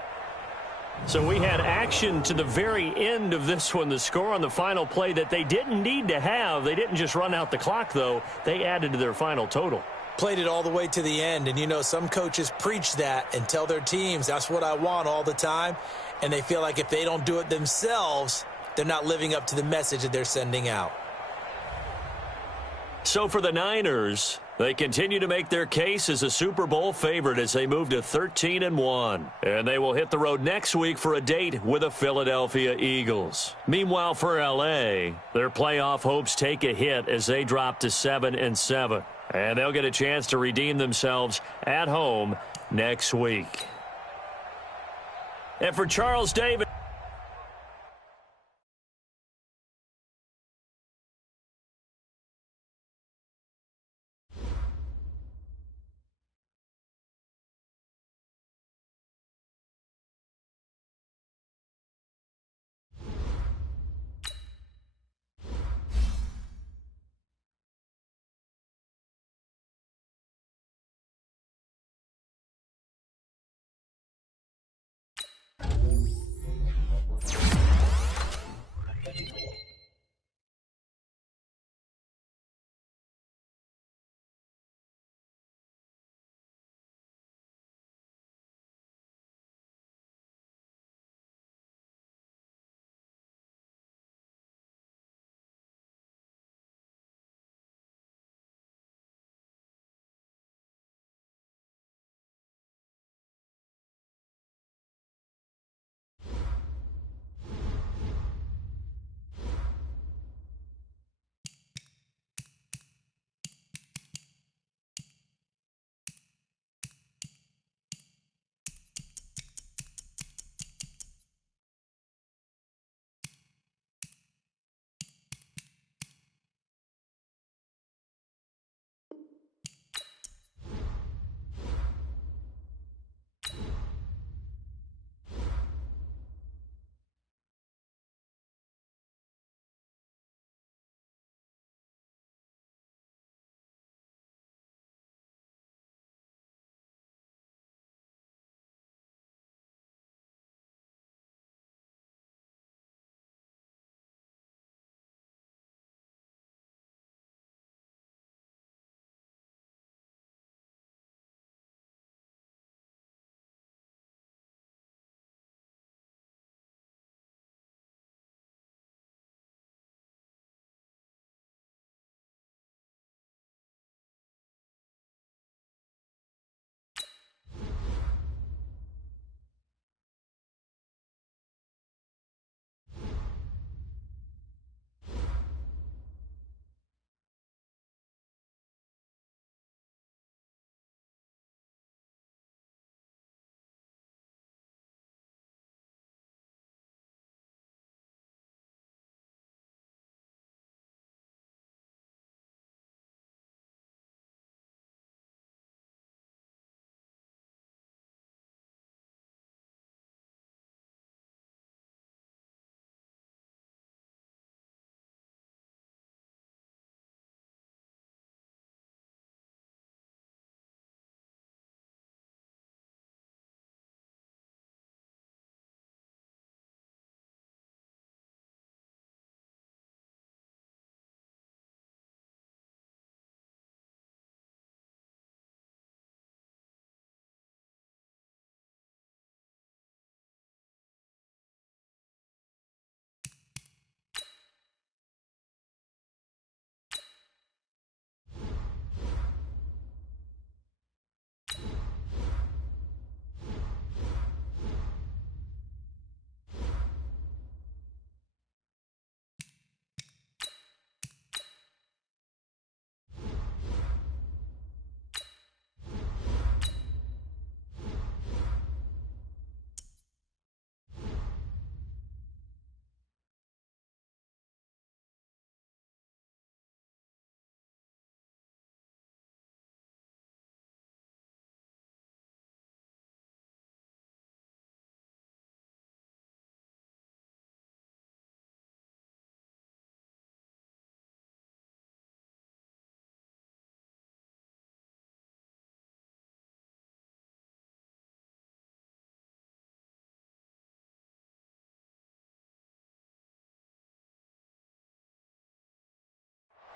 So we had action to the very end of this one. The score on the final play that they didn't need to have. They didn't just run out the clock, though. They added to their final total. Played it all the way to the end. And, you know, some coaches preach that and tell their teams, that's what I want all the time. And they feel like if they don't do it themselves, they're not living up to the message that they're sending out. So for the Niners, they continue to make their case as a Super Bowl favorite as they move to 13-1. And they will hit the road next week for a date with the Philadelphia Eagles. Meanwhile, for L.A., their playoff hopes take a hit as they drop to 7-7. And they'll get a chance to redeem themselves at home next week. And for Charles Davis,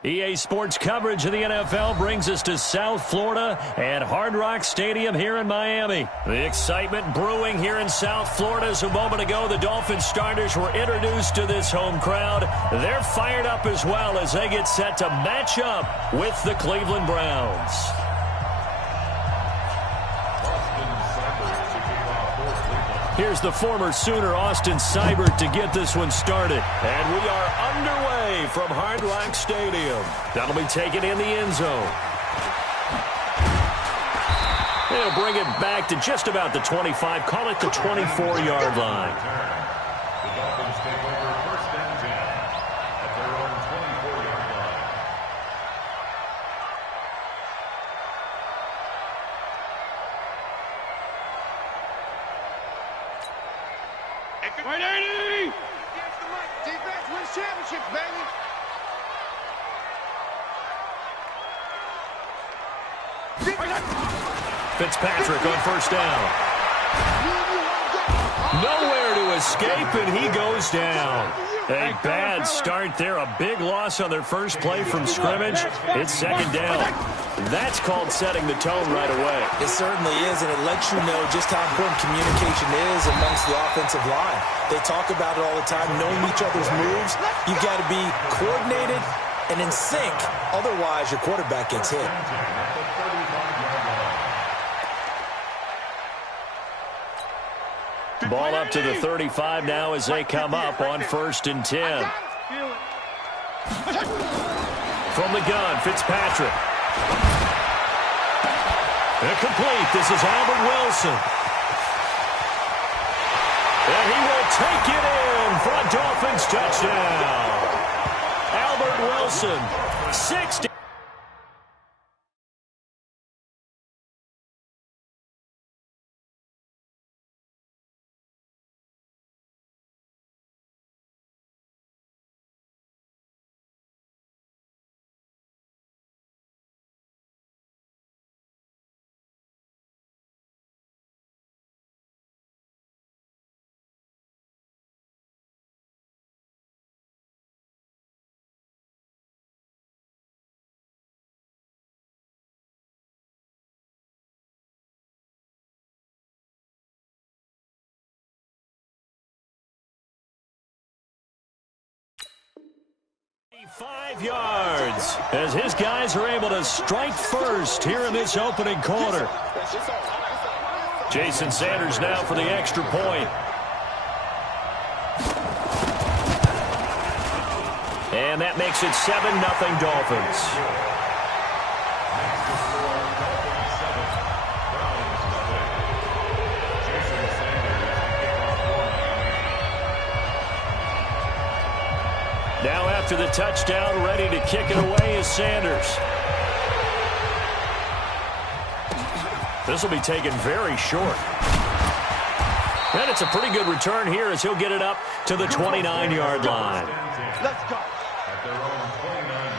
EA Sports coverage of the NFL brings us to South Florida at Hard Rock Stadium here in Miami. The excitement brewing here in South Florida as a moment ago the Dolphins starters were introduced to this home crowd. They're fired up as well as they get set to match up with the Cleveland Browns. Here's the former Sooner, Austin Seibert, to get this one started. And we are underway from Hard Rock Stadium. That'll be taken in the end zone. They'll bring it back to just about the 25, call it the 24-yard line. The Dolphins take over first and 10 at their own 24-yard line. Defense wins championships, baby. Fitzpatrick on first down. Nowhere to escape, and he goes down. A bad start there. A big loss on their first play from scrimmage. It's second down. That's called setting the tone right away. It certainly is, and it lets you know just how important communication is amongst the offensive line. They talk about it all the time, knowing each other's moves. You've got to be coordinated and in sync. Otherwise, your quarterback gets hit. Ball up to the 35 now as they come up on first and 10. From the gun, Fitzpatrick. Incomplete. This is Albert Wilson. And he will take it in for a Dolphins touchdown. Albert Wilson, 60. Five yards as his guys are able to strike first here in this opening quarter. Jason Sanders now for the extra point. And that makes it 7-0 Dolphins. Now after the touchdown, ready to kick it away is Sanders. This will be taken very short. And it's a pretty good return here as he'll get it up to the 29-yard line. Let's go. At their own 29-yard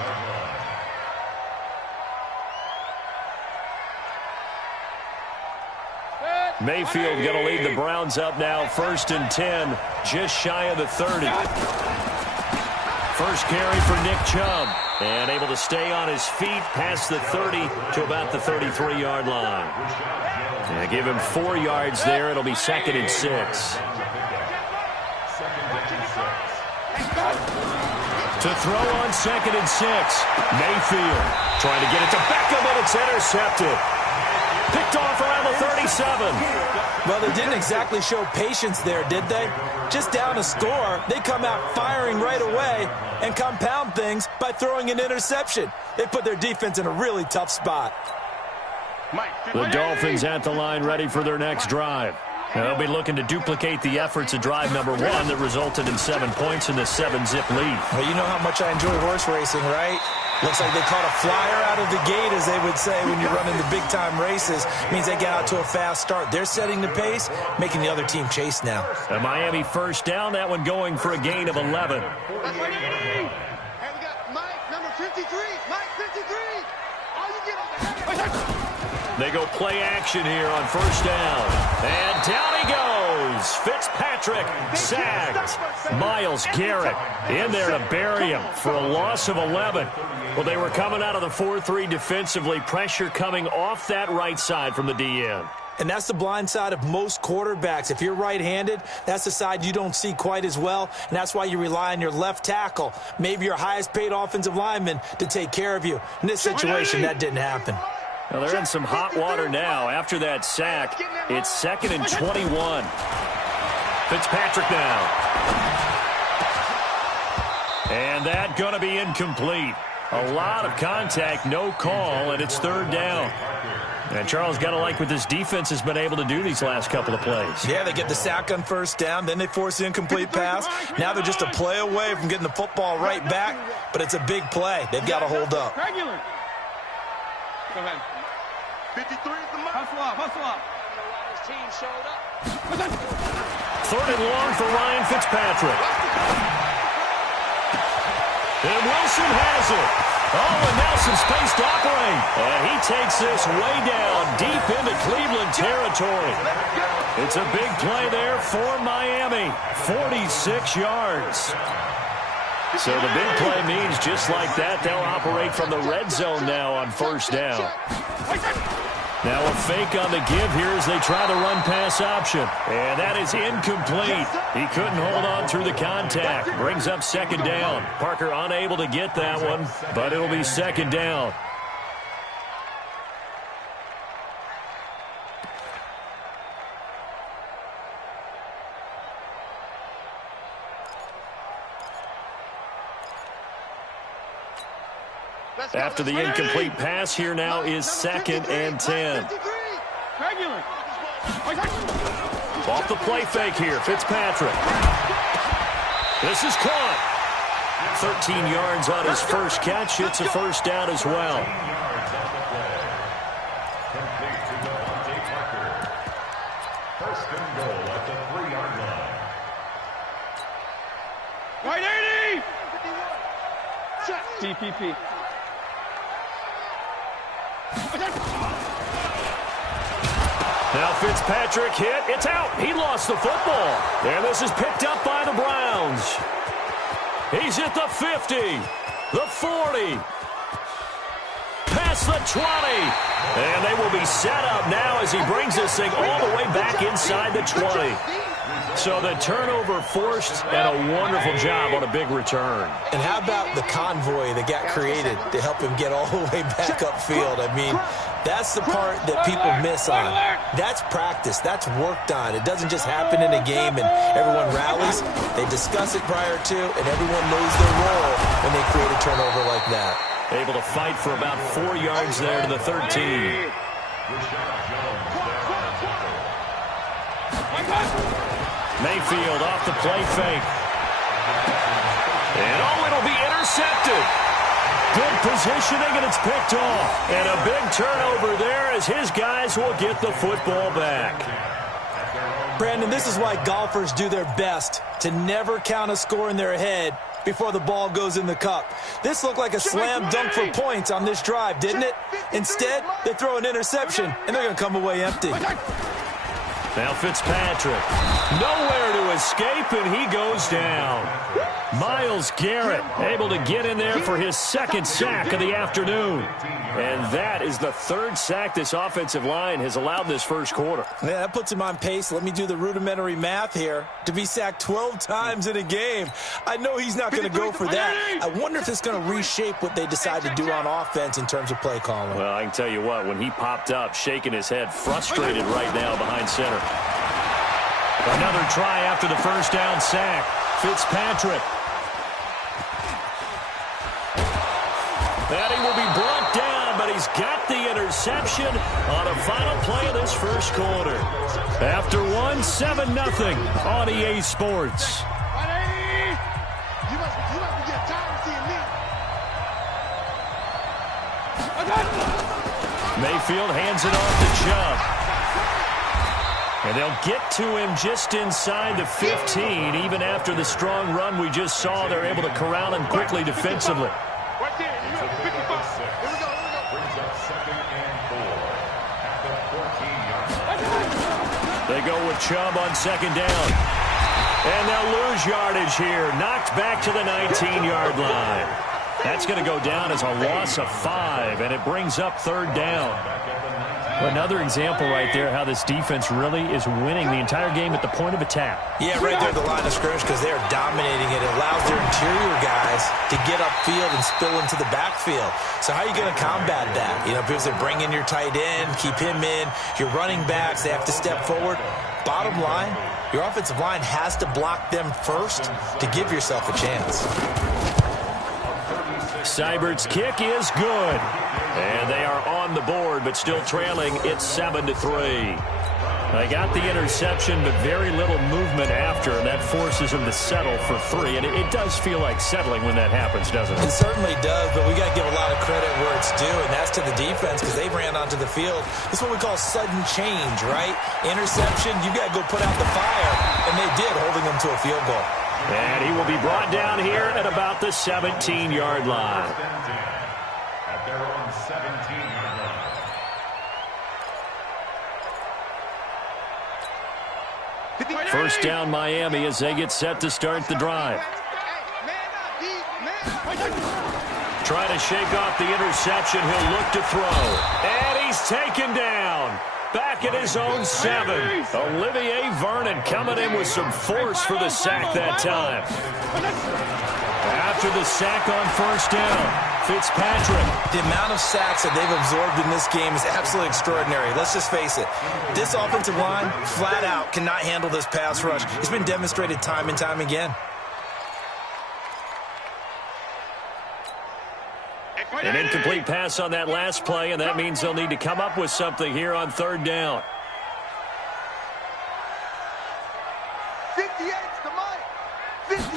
line. Mayfield going to lead the Browns up now, first and 10, just shy of the 30. First carry for Nick Chubb, and able to stay on his feet past the 30 to about the 33-yard line. And give him 4 yards there. It'll be second and 6. To throw on second and 6. Mayfield trying to get it to Beckham, and it's intercepted. Picked off around the 37. Well, they didn't exactly show patience there, did they? Just down a score, they come out firing right away and compound things by throwing an interception. They put their defense in a really tough spot. The Dolphins at the line ready for their next drive. They'll be looking to duplicate the efforts of drive number 1 that resulted in 7 points in the 7-zip lead. Well, you know how much I enjoy horse racing, right? Looks like they caught a flyer out of the gate, as they would say when you're running the big-time races. Means they get out to a fast start. They're setting the pace, making the other team chase now. A Miami first down, that one going for a gain of 11. Hey, we got Mike, number 53. Mike, 53. They go play action here on first down. And down he goes. Fitzpatrick sacked. Myles Garrett in there to bury him for a loss of 11. Well, they were coming out of the 4-3 defensively. Pressure coming off that right side from the DN. And that's the blind side of most quarterbacks. If you're right-handed, that's the side you don't see quite as well, and that's why you rely on your left tackle, maybe your highest-paid offensive lineman, to take care of you. In this situation, that didn't happen. Well, they're in some hot water now. After that sack, it's 2nd and 21. Fitzpatrick now. And that going to be incomplete. A lot of contact, no call, and it's 3rd down. And Charles, got to like what this defense has been able to do these last couple of plays. Yeah, they get the sack on first down, then they force the incomplete pass. Now they're just a play away from getting the football right back, but it's a big play. They've got to hold up. Regular. Go ahead. 53 is the mark. Hustle up, hustle up. His team showed up. 3rd and long for Ryan Fitzpatrick. And Wilson has it. Oh, and now some space to operate. And he takes this way down, deep into Cleveland territory. It's a big play there for Miami. 46 yards. So the big play means just like that, they'll operate from the red zone now on first down. Now a fake on the give here as they try the run-pass option. And that is incomplete. He couldn't hold on through the contact. Brings up 2nd down. Parker unable to get that one, but it'll be 2nd down. After the incomplete pass, here now is 2nd and 10. Off the play fake here, Fitzpatrick. This is caught. 13 yards on his first catch. It's a first down as well. First and goal at the 3-yard line. Right 80. TPP. Now Fitzpatrick hit. It's out. He lost the football. And this is picked up by the Browns. He's at the 50, the 40, past the 20. And they will be set up now as he brings this thing all the way back inside the 20. So the turnover forced and a wonderful job on a big return. And how about the convoy that got created to help him get all the way back upfield? I mean, that's the part that people miss on. That's practice. That's worked on. It doesn't just happen in a game and everyone rallies. They discuss it prior to, and everyone knows their role when they create a turnover like that. Able to fight for about 4 yards there to the 13. Mayfield off the play fake. And oh, it'll be intercepted. Good positioning, and it's picked off. And a big turnover there as his guys will get the football back. Brandon, this is why golfers do their best to never count a score in their head before the ball goes in the cup. This looked like a slam dunk for points on this drive, didn't it? Instead, they throw an interception, and they're going to come away empty. Now Fitzpatrick, nowhere to escape, and he goes down. Myles Garrett able to get in there for his 2nd sack of the afternoon. And that is the 3rd sack this offensive line has allowed in this first quarter. Yeah, that puts him on pace. Let me do the rudimentary math here. To be sacked 12 times in a game, I know he's not going to go for that. I wonder if it's going to reshape what they decide to do on offense in terms of play calling. Well, I can tell you what, when he popped up, shaking his head, frustrated right now behind center. Another try after the first down sack. Fitzpatrick. And he will be brought down, but he's got the interception on a final play of this first quarter. After one, 7-0 on EA Sports. Mayfield hands it off to Chubb. And they'll get to him just inside the 15. Even after the strong run we just saw, they're able to corral him quickly defensively. They go with Chubb on second down. And they'll lose yardage here. Knocked back to the 19-yard line. That's going to go down as a loss of 5, and it brings up third down. Another example right there how this defense really is winning the entire game at the point of attack. Yeah, right there at the line of scrimmage because they're dominating it. It allows their interior guys to get upfield and spill into the backfield. So how are you going to combat that? You know, because they bring in your tight end, keep him in. Your running backs, they have to step forward. Bottom line, your offensive line has to block them first to give yourself a chance. Seibert's kick is good. And they are on the board, but still trailing. It's 7-3. They got the interception, but very little movement after, and that forces them to settle for 3. And it does feel like settling when that happens, doesn't it? It certainly does, but we got to give a lot of credit where it's due, and that's to the defense because they ran onto the field. This is what we call sudden change, right? Interception, you got to go put out the fire, and they did, holding them to a field goal. And he will be brought down here at about the 17-yard line. At their own 17-yard line. First down Miami as they get set to start the drive. Trying to shake off the interception. He'll look to throw. And he's taken down. Back at his own 7. Olivier Vernon coming in with some force for the sack that time. After the sack on first down, Fitzpatrick. The amount of sacks that they've absorbed in this game is absolutely extraordinary. Let's just face it. This offensive line, flat out, cannot handle this pass rush. It's been demonstrated time and time again. An incomplete pass on that last play, and that means they'll need to come up with something here on third down. 58's the money. 50.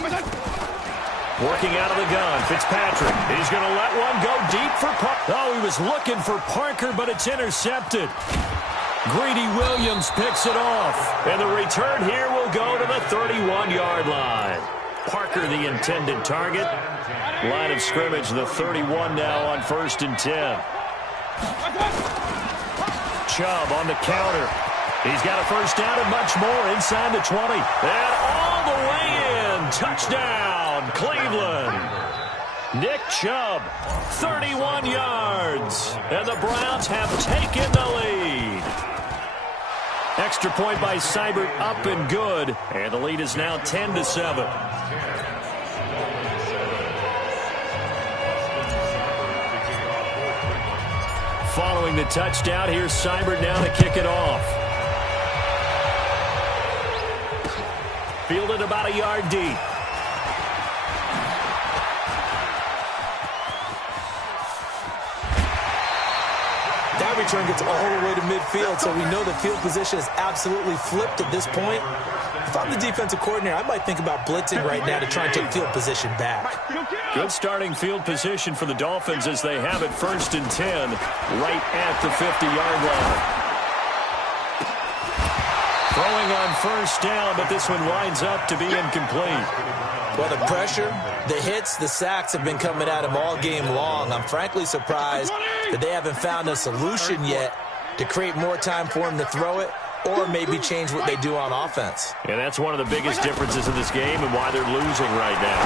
Working out of the gun, Fitzpatrick. He's going to let one go deep for Parker. Oh, he was looking for Parker, but it's intercepted. Greedy Williams picks it off. And the return here will go to the 31-yard line. Parker, the intended target. Line of scrimmage, the 31 now on 1st and 10. Chubb on the counter. He's got a first down and much more inside the 20. And all the way in. Touchdown, Cleveland. Nick Chubb, 31 yards. And the Browns have taken the lead. Extra point by Seibert, up and good. And the lead is now 10-7. Following the touchdown, here's Seibert now to kick it off. Fielded about a yard deep. That return gets all the way to midfield, so we know the field position is absolutely flipped at this point. If I'm the defensive coordinator, I might think about blitzing right now to try and take field position back. Good starting field position for the Dolphins as they have it 1st and 10 right at the 50-yard line. Throwing on first down, but this one winds up to be incomplete. Well, the pressure, the hits, the sacks have been coming at him all game long. I'm frankly surprised that they haven't found a solution yet to create more time for him to throw it or maybe change what they do on offense. And that's one of the biggest differences in this game and why they're losing right now.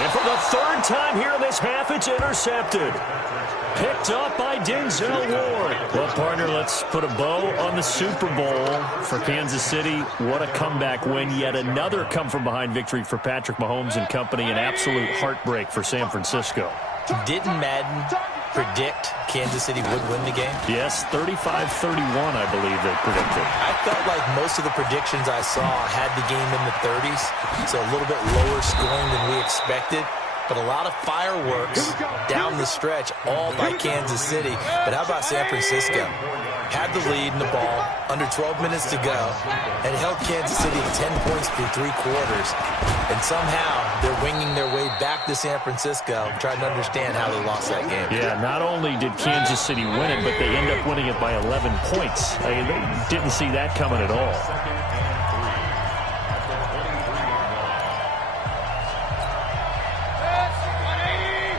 And for the 3rd time here in this half, it's intercepted. Picked up by Denzel Ward. Well, partner, let's put a bow on the Super Bowl for Kansas City. What a comeback win. Yet another come-from-behind victory for Patrick Mahomes and company. An absolute heartbreak for San Francisco. Didn't Madden predict Kansas City would win the game? Yes, 35-31, I believe they predicted. I felt like most of the predictions I saw had the game in the 30s, so a little bit lower scoring than we expected. But a lot of fireworks down the stretch, all by Kansas City. But how about San Francisco? Had the lead in the ball, under 12 minutes to go, and held Kansas City to 10 points through 3 quarters. And somehow they're winging their way back to San Francisco, trying to understand how they lost that game. Yeah, not only did Kansas City win it, but they end up winning it by 11 points. I mean, they didn't see that coming at all.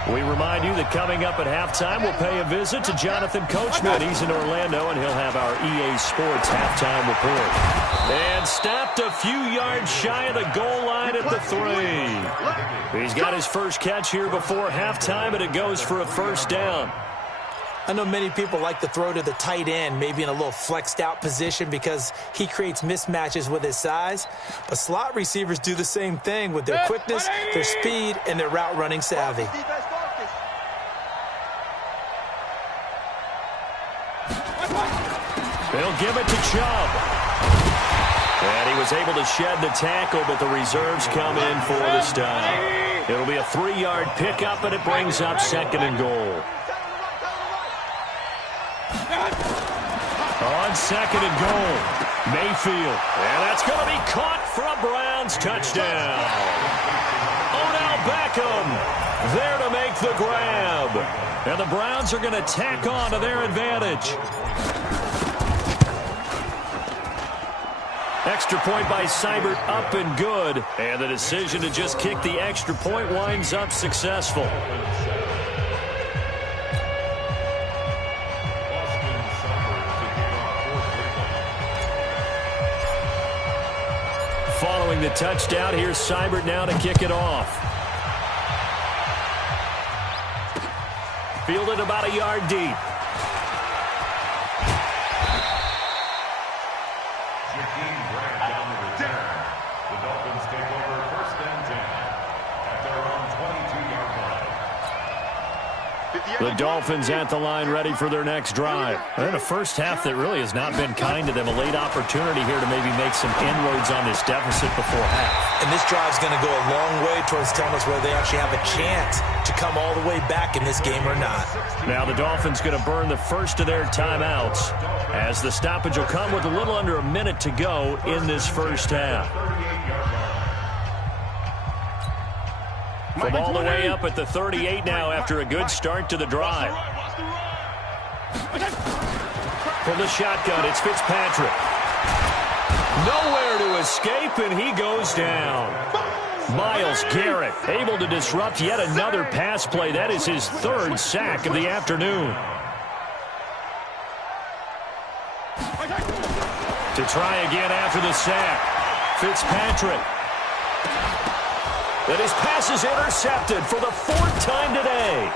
We remind you that coming up at halftime, we'll pay a visit to Jonathan Coachman. He's in Orlando, and he'll have our EA Sports halftime report. And stopped a few yards shy of the goal line at the 3. He's got his first catch here before halftime, and it goes for a first down. I know many people like to throw to the tight end, maybe in a little flexed out position because he creates mismatches with his size. But slot receivers do the same thing with their quickness, their speed, and their route running savvy. They'll give it to Chubb. And he was able to shed the tackle, but the reserves come in for the stop. It'll be a 3-yard pickup, and it brings up 2nd and goal. On 2nd and goal, Mayfield. And that's going to be caught for a Browns touchdown. Odell Beckham there to make the grab. And the Browns are going to tack on to their advantage. Extra point by Seibert, up and good. And the decision to just kick the extra point winds up successful. Following the touchdown, here's Seibert now to kick it off. Fielded about a yard deep. Down the return. The Dolphins take over 1st and 10 at their own 22-yard line. The Dolphins at the line ready for their next drive. And a first half that really has not been kind to them. A late opportunity here to maybe make some inroads on this deficit before half. And this drive's going to go a long way towards telling us whether they actually have a chance to come all the way back in this game or not. Now the Dolphins going to burn the first of their timeouts as the stoppage will come with a little under a minute to go in this first half. From all the way up at the 38 now after a good start to the drive. From the shotgun, it's Fitzpatrick. Nowhere to escape, and he goes down. Myles Garrett able to disrupt yet another pass play. That is his 3rd sack of the afternoon. To try again after the sack. Fitzpatrick. And his pass is intercepted for the 4th time today.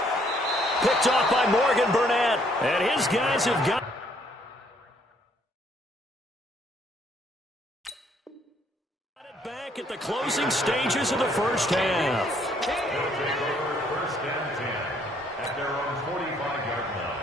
Picked off by Morgan Burnett. And his guys have got it back at the closing stages of the first half. They'll take over 1st and 10 at their own 45-yard line.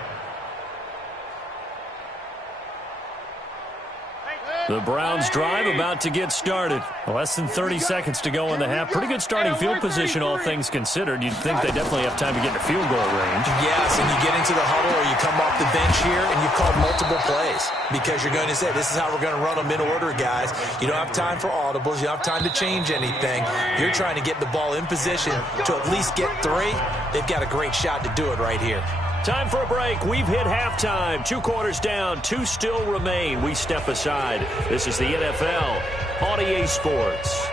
The Browns drive about to get started. Less than 30 seconds to go in the half. Pretty good starting field position, all things considered. You'd think they definitely have time to get to field goal range. Yes, and you get into the huddle or you come off the bench here and you've called multiple plays because you're going to say, this is how we're going to run them in order, guys. You don't have time for audibles. You don't have time to change anything. You're trying to get the ball in position to at least get 3. They've got a great shot to do it right here. Time for a break. We've hit halftime. 2 quarters down. 2 still remain. We step aside. This is the NFL on EA Sports.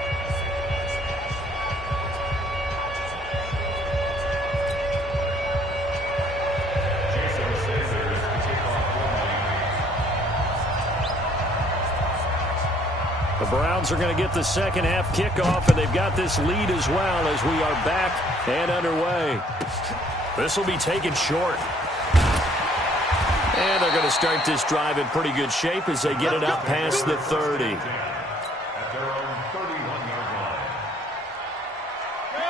The Browns are going to get the second half kickoff, and they've got this lead as well as we are back and underway. This will be taken short. And they're going to start this drive in pretty good shape as they get it up past the 30. At their own 31-yard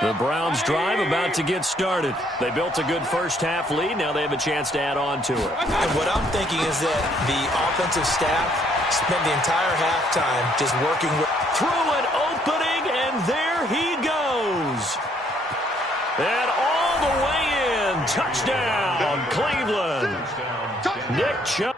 line. The Browns drive about to get started. They built a good first half lead. Now they have a chance to add on to it. And what I'm thinking is that the offensive staff spent the entire halftime just working with. Through an opening, and there he goes. And all the way in. Touchdown, Cleveland. Nick Chubb.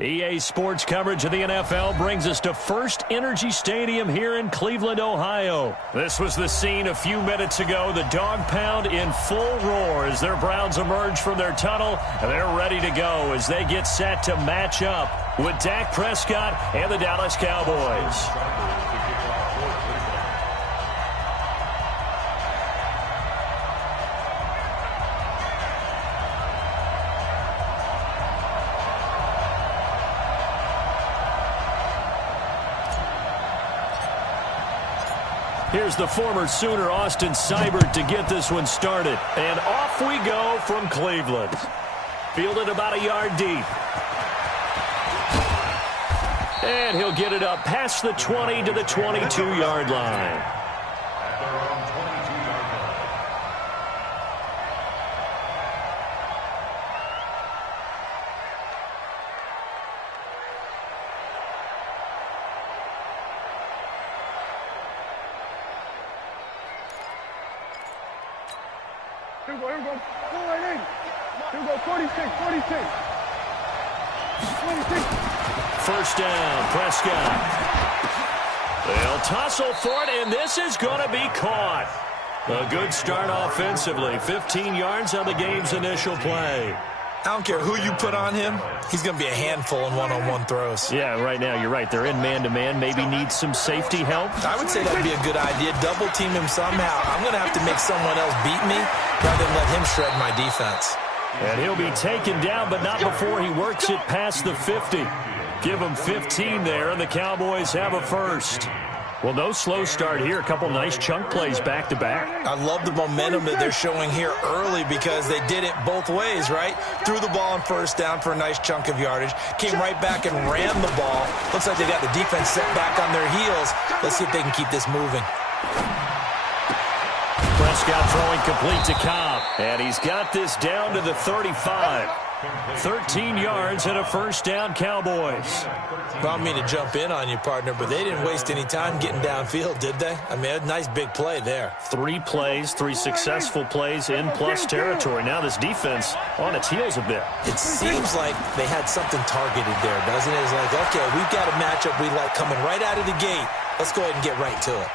EA Sports coverage of the NFL brings us to First Energy Stadium here in Cleveland, Ohio. This was the scene a few minutes ago. The dog pound in full roar as their Browns emerge from their tunnel, and they're ready to go as they get set to match up with Dak Prescott and the Dallas Cowboys. Here's the former Sooner, Austin Seibert, to get this one started. And off we go from Cleveland. Fielded about a yard deep. And he'll get it up past the 20 to the 22-yard line. At their own 22-yard line. Here we go. Go right in. Here we go, 46. 26. First down, Prescott. They'll tussle for it, and this is going to be caught. A good start offensively. 15 yards on the game's initial play. I don't care who you put on him. He's going to be a handful in one-on-one throws. Yeah, right now, you're right. They're in man-to-man. Maybe need some safety help. I would say that would be a good idea. Double team him somehow. I'm going to have to make someone else beat me rather than let him shred my defense. And he'll be taken down, but not before he works it past the 50. Give him 15 there, and the Cowboys have a first. Well, no slow start here. A couple nice chunk plays back-to-back. I love the momentum that they're showing here early because they did it both ways, right? Threw the ball on first down for a nice chunk of yardage. Came right back and ran the ball. Looks like they got the defense set back on their heels. Let's see if they can keep this moving. Prescott throwing complete to Cobb. And he's got this down to the 35. 13 yards and a first down, Cowboys. Well, I don't mean to jump in on you, partner, but they didn't waste any time getting downfield, did they? I mean, a nice big play there. 3 plays, 3 successful plays in plus territory. Now this defense on its heels a bit. It seems like they had something targeted there, doesn't it? It's like, okay, we've got a matchup we like coming right out of the gate. Let's go ahead and get right to it.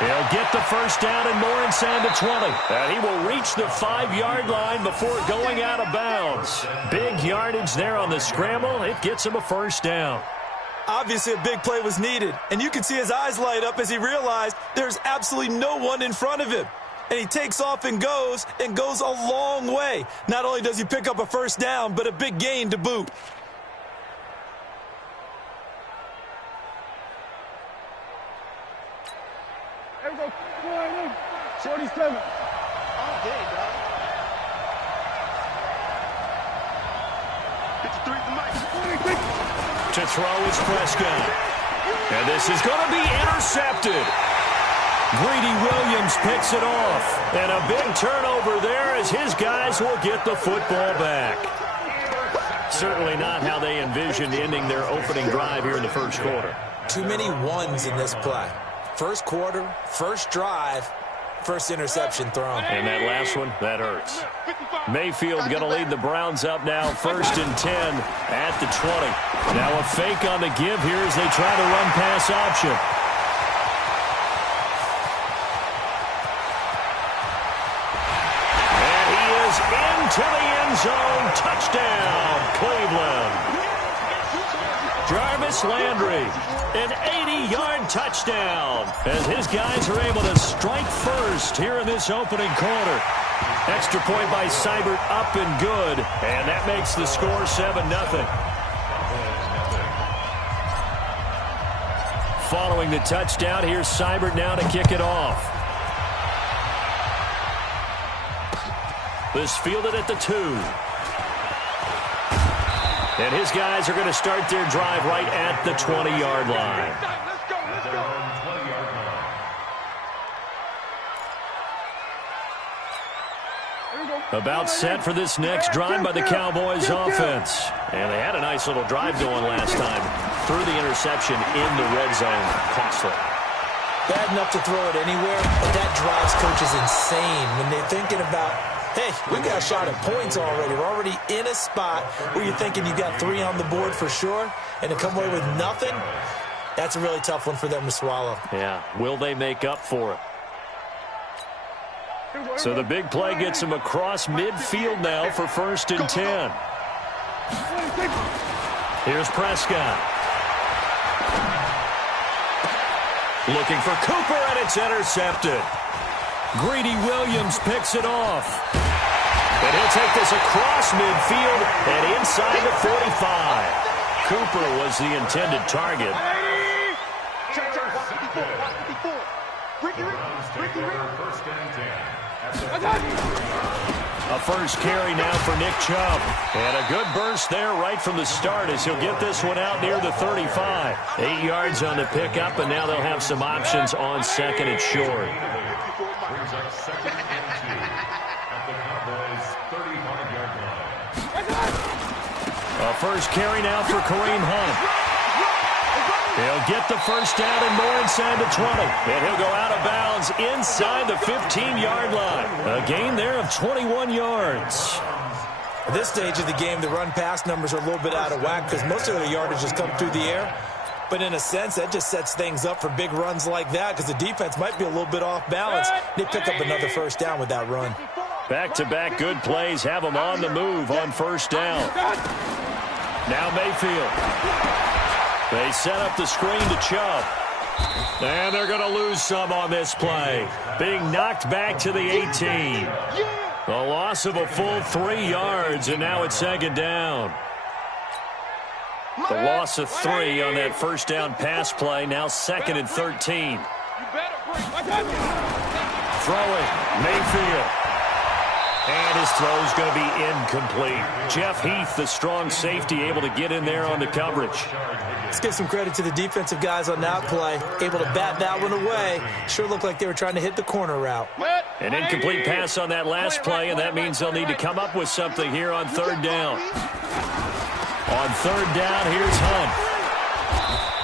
He'll get the first down and more inside the 20. And he will reach the 5-yard line before going out of bounds. Big yardage there on the scramble. It gets him a first down. Obviously, a big play was needed. And you can see his eyes light up as he realized there's absolutely no one in front of him. And he takes off and goes a long way. Not only does he pick up a first down, but a big gain to boot. Here we go. 47. All day, dog. 53 to Mike. To throw is Prescott. And this is going to be intercepted. Greedy Williams picks it off. And a big turnover there as his guys will get the football back. Certainly not how they envisioned ending their opening drive here in the first quarter. Too many ones in this play. First quarter, first drive, first interception thrown. And that last one, that hurts. Mayfield going to lead the Browns up now, 1st and 10 at the 20. Now a fake on the give here as they try to run pass option. And he is into the end zone. Touchdown, Cleveland. Jarvis Landry, an 80-yard touchdown as his guys are able to strike first here in this opening quarter. Extra point by Seibert, up and good, and that makes the score 7-0. Following the touchdown, here's Seibert now to kick it off. This fielded at the 2. And his guys are going to start their drive right at the 20-yard line. About set for this next drive by the Cowboys offense. And they had a nice little drive going last time. Threw the interception in the red zone. Costly. Bad enough to throw it anywhere, but that drives coaches insane when they're thinking about Hey, we got a shot at points already. We're already in a spot where you're thinking you got 3 on the board for sure, and to come away with nothing, that's a really tough one for them to swallow. Yeah, will they make up for it? So the big play gets him across midfield now for 1st and 10. Here's Prescott. Looking for Cooper, and it's intercepted. Greedy Williams picks it off. And he'll take this across midfield and inside the 45. Cooper was the intended target. A first carry now for Nick Chubb. And a good burst there right from the start as he'll get this one out near the 35. 8 yards on the pickup, and now they'll have some options on 2nd and short. Brings up 2nd and 2 at the Cowboys' 35-yard line. A first carry now for Kareem Hunt. He'll get the first down and more inside the 20. And he'll go out of bounds inside the 15-yard line. A gain there of 21 yards. At this stage of the game, the run-pass numbers are a little bit out of whack because most of the yardage has come through the air. But in a sense, that just sets things up for big runs like that because the defense might be a little bit off balance. They pick up another first down with that run. Back-to-back good plays have them on the move on 1st down. Now Mayfield. They set up the screen to Chubb. And they're going to lose some on this play. Being knocked back to the 18. A loss of a full 3 yards, and now it's 2nd down. The loss of 3 on that first down pass play, now 2nd and 13. Throwing, Mayfield. And his throw's going to be incomplete. Jeff Heath, the strong safety, able to get in there on the coverage. Let's give some credit to the defensive guys on that play. Able to bat that one away. Sure looked like they were trying to hit the corner route. An incomplete pass on that last play, and that means they'll need to come up with something here on 3rd down. On 3rd down, here's Hunt.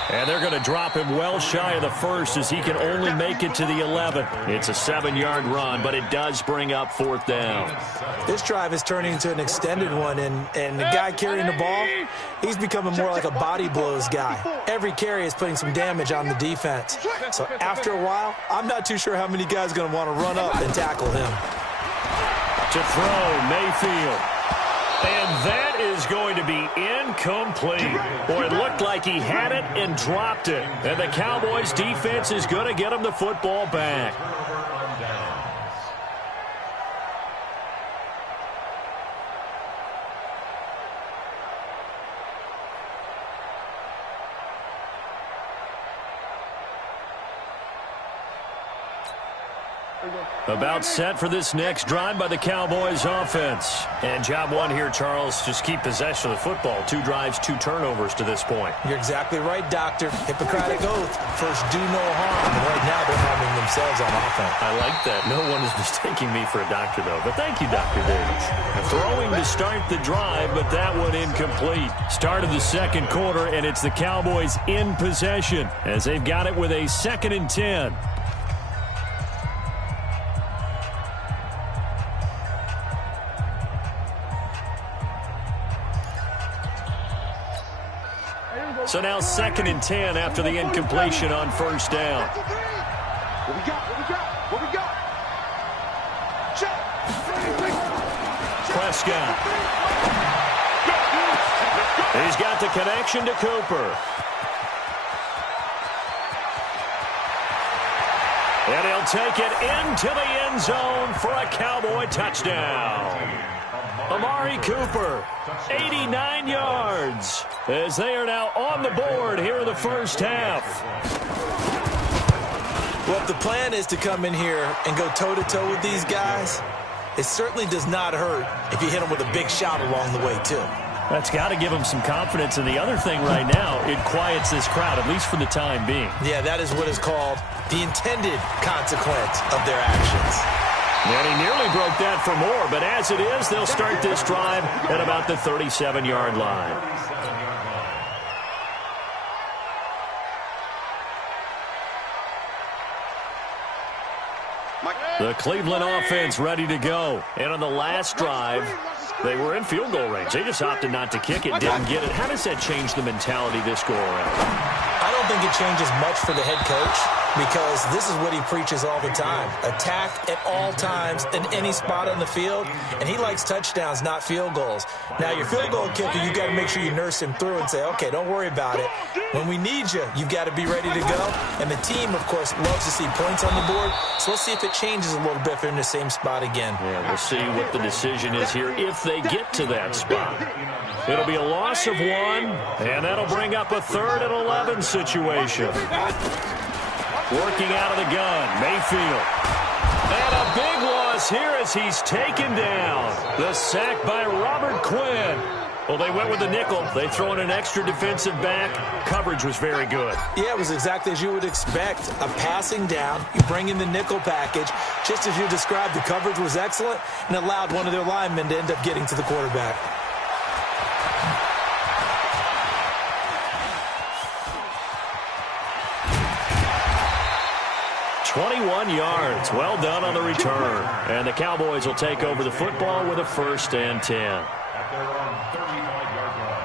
And they're going to drop him well shy of the 1st as he can only make it to the 11. It's a 7-yard run, but it does bring up 4th down. This drive is turning into an extended one, and the guy carrying the ball, he's becoming more like a body blows guy. Every carry is putting some damage on the defense. So after a while, I'm not too sure how many guys are going to want to run up and tackle him. To throw, Mayfield. And that is going to be incomplete. Boy, it looked like he had it and dropped it. And the Cowboys' defense is going to get him the football back. About set for this next drive by the Cowboys offense. And job one here, Charles, just keep possession of the football. 2 drives, 2 turnovers to this point. You're exactly right, Doctor. Hippocratic oath. First, do no harm. And right now, they're harming themselves on offense. I like that. No one is mistaking me for a doctor, though. But thank you, Dr. Davis. Throwing to start the drive, but that one incomplete. Start of the 2nd quarter, and it's the Cowboys in possession as they've got it with a 2nd and 10. So now 2nd and 10 after the incompletion on 1st down. What we got? What we got? What we got? Check. Prescott. He's got the connection to Cooper. And he'll take it into the end zone for a Cowboy touchdown. Amari Cooper, 89 yards, as they are now on the board here in the 1st half. Well, if the plan is to come in here and go toe-to-toe with these guys, it certainly does not hurt if you hit them with a big shot along the way, too. That's got to give them some confidence. And the other thing right now, it quiets this crowd, at least for the time being. Yeah, that is what is called the intended consequence of their actions. And he nearly broke that for more, but as it is, they'll start this drive at about the 37-yard line. Mike. The Cleveland offense ready to go. And on the last drive, they were in field goal range. They just opted not to kick it, didn't get it. How does that change the mentality this go around? I don't think it changes much for the head coach because this is what he preaches all the time. Attack at all times in any spot on the field, and he likes touchdowns, not field goals. Now, your field goal kicker, you've got to make sure you nurse him through and say, okay, don't worry about it. When we need you, you've got to be ready to go. And the team, of course, loves to see points on the board, so let's see if it changes a little bit if they're in the same spot again. Yeah, we'll see what the decision is here if they get to that spot. It'll be a loss of 1, and that'll bring up a 3rd and 11 situation. Working out of the gun, Mayfield. And a big loss here as he's taken down. The sack by Robert Quinn. Well, they went with the nickel. They throw in an extra defensive back. Coverage was very good. Yeah, it was exactly as you would expect. A passing down, you bring in the nickel package. Just as you described, the coverage was excellent and allowed one of their linemen to end up getting to the quarterback. "21 yards. Well done on the return. And the Cowboys will take over the football with a 1st and 10. At their own 35-yard line.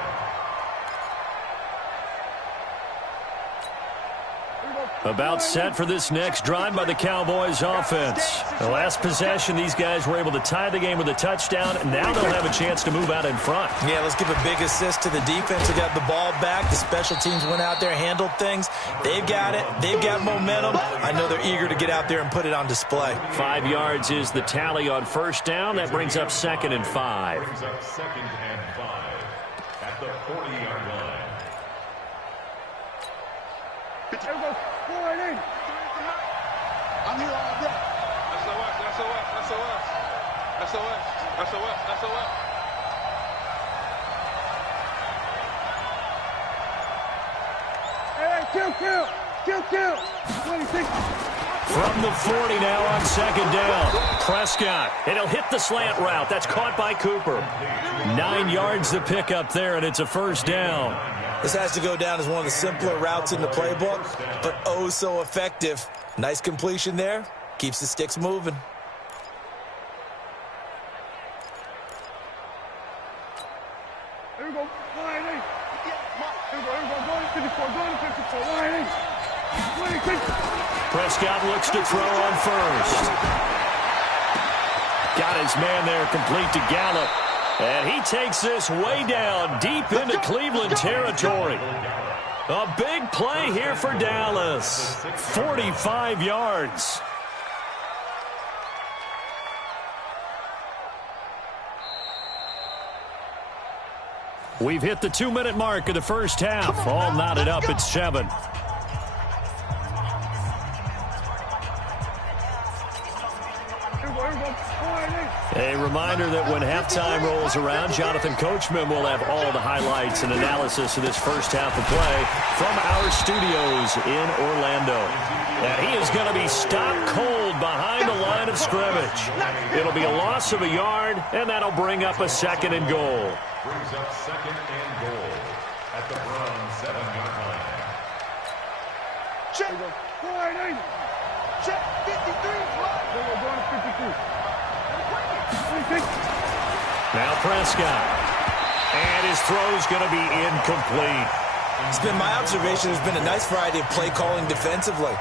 About set for this next drive by the Cowboys offense. The last possession, these guys were able to tie the game with a touchdown, and now they'll have a chance to move out in front. Yeah, let's give a big assist to the defense who got the ball back. The special teams went out there, handled things. They've got it. They've got momentum. I know they're eager to get out there and put it on display. 5 yards is the tally on 1st down. That brings up 2nd and 5. Brings up 2nd and 5 at the 40-yard line. I'm here all day. SOS. Hey, kill. 26. From the 40 now on 2nd down. Prescott, and he'll hit the slant route. That's caught by Cooper. 9 yards to pick up there, and it's a 1st down. This has to go down as one of the simpler routes in the playbook, but oh so effective. Nice completion there. Keeps the sticks moving. Here we go. Line 8. Here we go. Going to 54. Line 8. 26. Prescott looks to throw on 1st. Got his man there, complete to Gallup. And he takes this way down, deep into Cleveland territory. A big play here for Dallas. 45 yards. We've hit the 2-minute mark of the 1st half. All knotted up at 7. A reminder that when halftime rolls around, Jonathan Coachman will have all the highlights and analysis of this 1st half of play from our studios in Orlando. And he is going to be stopped cold behind the line of scrimmage. It'll be a loss of a yard, and that'll bring up a 2nd and goal. Brings up 2nd and goal at the Browns 7-yard line. Check. Line 8. Check. 53. We're going to 53. 26. Now Prescott. And his throw's going to be incomplete. It's been my observation there's been a nice variety of play calling defensively.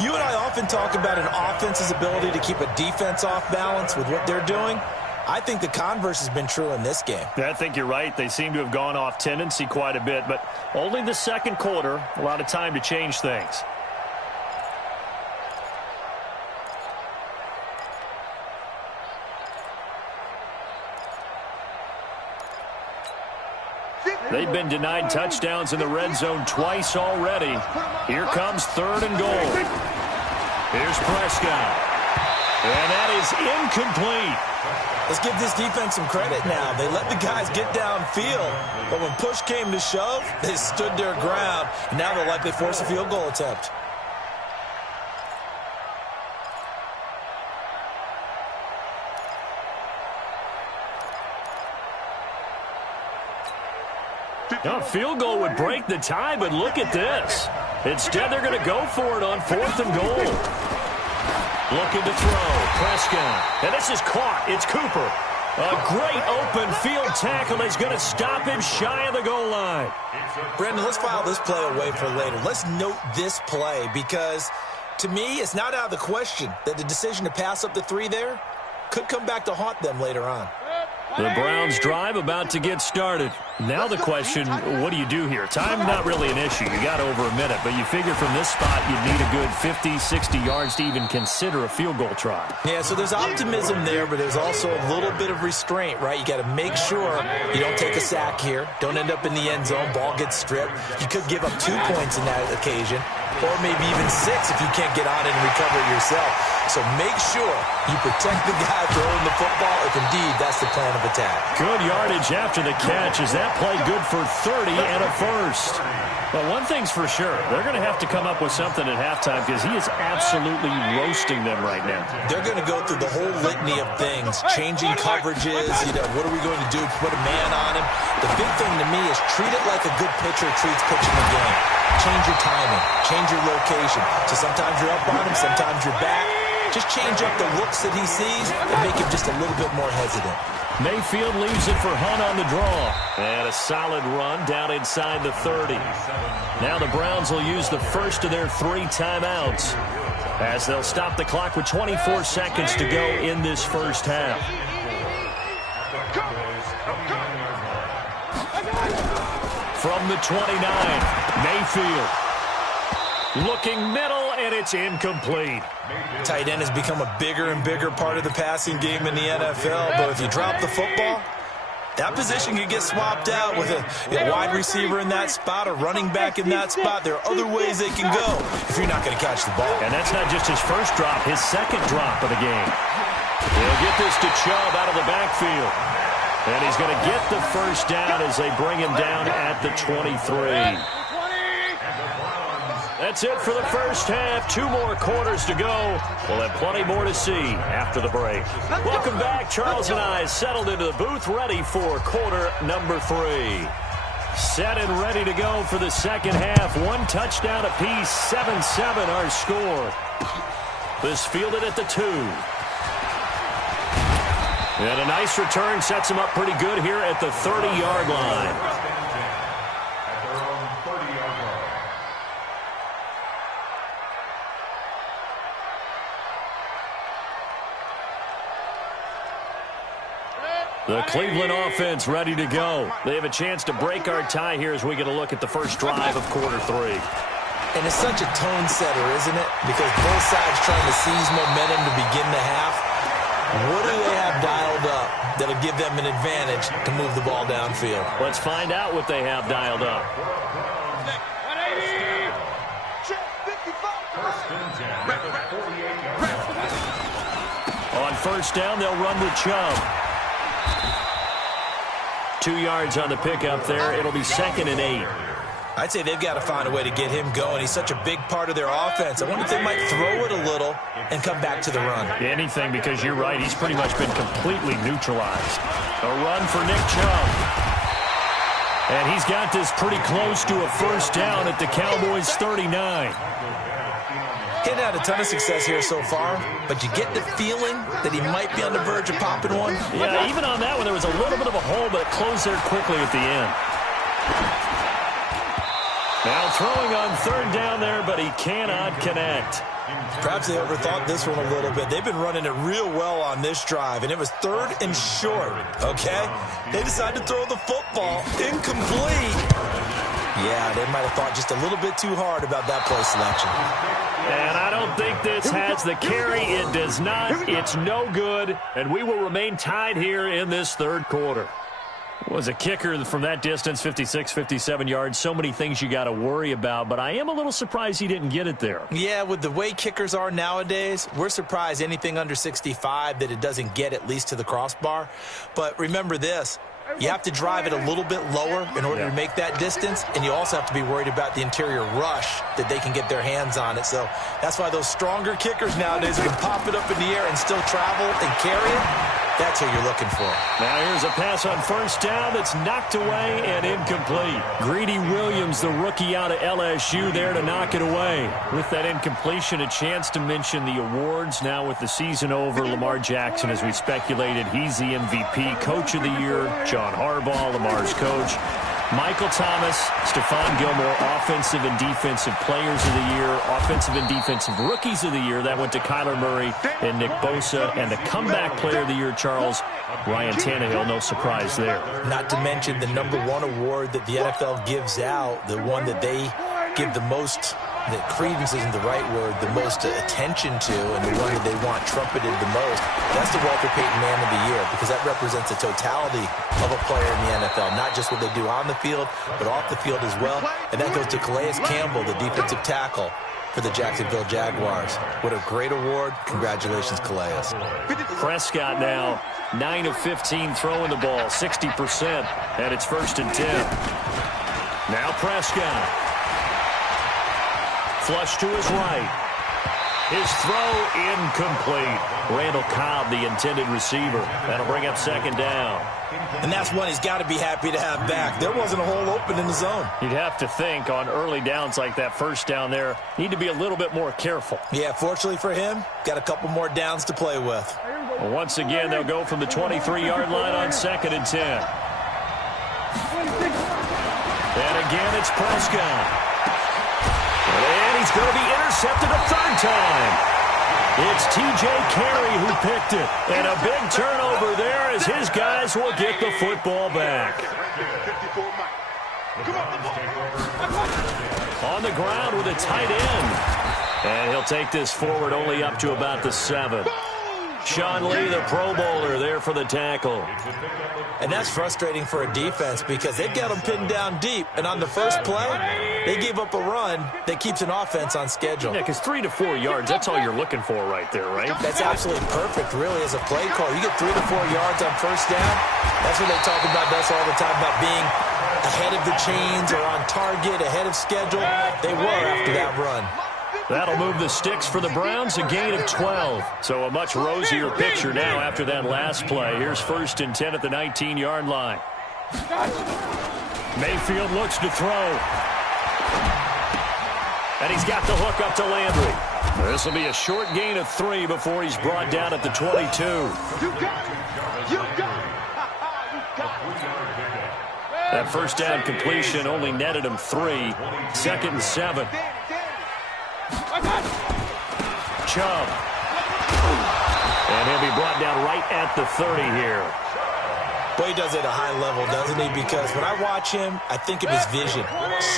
You and I often talk about an offense's ability to keep a defense off balance with what they're doing. I think the converse has been true in this game. I think you're right. They seem to have gone off tendency quite a bit, but only the 2nd quarter, a lot of time to change things. They've been denied touchdowns in the red zone twice already. Here comes 3rd and goal. Here's Prescott. And that is incomplete. Let's give this defense some credit now. They let the guys get downfield, but when push came to shove, they stood their ground. Now they'll likely force a field goal attempt. A field goal would break the tie, but look at this. Instead, they're going to go for it on 4th and goal. Looking to throw. Prescott. And this is caught. It's Cooper. A great open field tackle is going to stop him shy of the goal line. Brandon, let's file this play away for later. Let's note this play because, to me, it's not out of the question that the decision to pass up the 3 there could come back to haunt them later on. The Browns drive about to get started. Now the question, what do you do here? Time not really an issue. You got over a minute, but you figure from this spot you'd need a good 50, 60 yards to even consider a field goal try. Yeah, so there's optimism there, but there's also a little bit of restraint, right? You got to make sure you don't take a sack here. Don't end up in the end zone. Ball gets stripped. You could give up 2 points in that occasion, or maybe even 6 if you can't get on it and recover it yourself. So make sure you protect the guy throwing the football if indeed that's the plan of attack. Good yardage after the catch. Is that play good for 30 and a first? Well, one thing's for sure. They're going to have to come up with something at halftime because he is absolutely roasting them right now. They're going to go through the whole litany of things, changing coverages, what are we going to do? Put a man on him. The big thing to me is treat it like a good pitcher treats pitching a game. Change your timing. Change your location. So sometimes you're up on him, sometimes you're back. Just change up the looks that he sees and make him just a little bit more hesitant. Mayfield leaves it for Hunt on the draw. And a solid run down inside the 30. Now the Browns will use the first of their 3 timeouts as they'll stop the clock with 24 seconds to go in this first half. From the 29, Mayfield. Looking middle, and it's incomplete. Tight end has become a bigger and bigger part of the passing game in the NFL, but if you drop the football, that position can get swapped out with a wide receiver in that spot, a running back in that spot. There are other ways they can go if you're not going to catch the ball. And that's not just his first drop, his second drop of the game. He'll get this to Chubb out of the backfield. And he's going to get the first down as they bring him down at the 23. That's it for the first half. 2 more quarters to go. We'll have plenty more to see after the break. Welcome back. Charles and I settled into the booth, ready for quarter number 3. Set and ready to go for the second half. 1 touchdown apiece, 7-7 our score. This fielded at the 2. And a nice return sets him up pretty good here at the 30-yard line. The Cleveland offense ready to go. They have a chance to break our tie here as we get a look at the first drive of quarter 3. And it's such a tone setter, isn't it? Because both sides trying to seize momentum to begin the half. What do they have dialed up that'll give them an advantage to move the ball downfield? Let's find out what they have dialed up. On first down, they'll run with Chubb. 2 yards on the pickup there. It'll be 2nd and 8. I'd say they've got to find a way to get him going. He's such a big part of their offense. I wonder if they might throw it a little and come back to the run. Anything, because you're right. He's pretty much been completely neutralized. A run for Nick Chubb. And he's got this pretty close to a first down at the Cowboys' 39. He's had a ton of success here so far, but you get the feeling that he might be on the verge of popping one. Yeah, even on that one, there was a little bit of a hole, but it closed there quickly at the end. Now throwing on 3rd down there, but he cannot connect. Perhaps they overthought this one a little bit. They've been running it real well on this drive, and it was 3rd and short, okay? They decided to throw the football incomplete. Yeah, they might have thought just a little bit too hard about that play selection. And I don't think this has the carry. It does not. It's no good. And we will remain tied here in this 3rd quarter. Was a kicker from that distance, 56, 57 yards. So many things you got to worry about, but I am a little surprised he didn't get it there. Yeah, with the way kickers are nowadays, we're surprised anything under 65 that it doesn't get at least to the crossbar. But remember this. You have to drive it a little bit lower in order to make that distance, and you also have to be worried about the interior rush that they can get their hands on it. So that's why those stronger kickers nowadays can pop it up in the air and still travel and carry it. That's who you're looking for. Now here's a pass on first down that's knocked away and incomplete. Greedy Williams, the rookie out of LSU, there to knock it away. With that incompletion, a chance to mention the awards. Now with the season over, Lamar Jackson, as we speculated, he's the MVP, Coach of the Year. John Harbaugh, Lamar's coach. Michael Thomas, Stephon Gilmore, Offensive and Defensive Players of the Year, Offensive and Defensive Rookies of the Year. That went to Kyler Murray and Nick Bosa. And the Comeback Player of the Year, Charles, Ryan Tannehill, no surprise there. Not to mention the #1 award that the NFL gives out, the one that they give the most, that credence isn't the right word, the most attention to, and the one that they want trumpeted the most. That's the Walter Payton Man of the Year, because that represents the totality of a player in the NFL, not just what they do on the field, but off the field as well. And that goes to Calais Campbell, the defensive tackle for the Jacksonville Jaguars. What a great award. Congratulations, Calais. Prescott now 9 of 15 throwing the ball, 60%, and it's 1st and 10. Now Prescott. Flush to his right. His throw incomplete. Randall Cobb, the intended receiver. That'll bring up 2nd down. And that's one he's got to be happy to have back. There wasn't a hole open in the zone. You'd have to think on early downs like that, 1st down there, need to be a little bit more careful. Yeah, fortunately for him, got a couple more downs to play with. Well, once again, they'll go from the 23-yard line on 2nd and 10. And again, it's Prescott. And he's going to be intercepted a 3rd time. It's T.J. Carey who picked it. And a big turnover there as his guys will get the football back. On the ground with a tight end. And he'll take this forward only up to about the 7. Sean Lee, the Pro Bowler, there for the tackle. And that's frustrating for a defense because they've got them pinned down deep. And on the first play, they gave up a run that keeps an offense on schedule. Yeah, because 3 to 4 yards, that's all you're looking for right there, right? That's absolutely perfect, really, as a play call. You get 3 to 4 yards on 1st down. That's what they talk about us all the time, about being ahead of the chains or on target, ahead of schedule. They were after that run. That'll move the sticks for the Browns, a gain of 12. So a much rosier picture now after that last play. Here's 1st and 10 at the 19-yard line. Mayfield looks to throw. And he's got the hook up to Landry. This will be a short gain of 3 before he's brought down at the 22. You got it. You got it. That 1st down completion only netted him 3. 2nd and 7. Chubb. And he'll be brought down right at the 30 here. Boy, he does it at a high level, doesn't he? Because when I watch him, I think of his vision.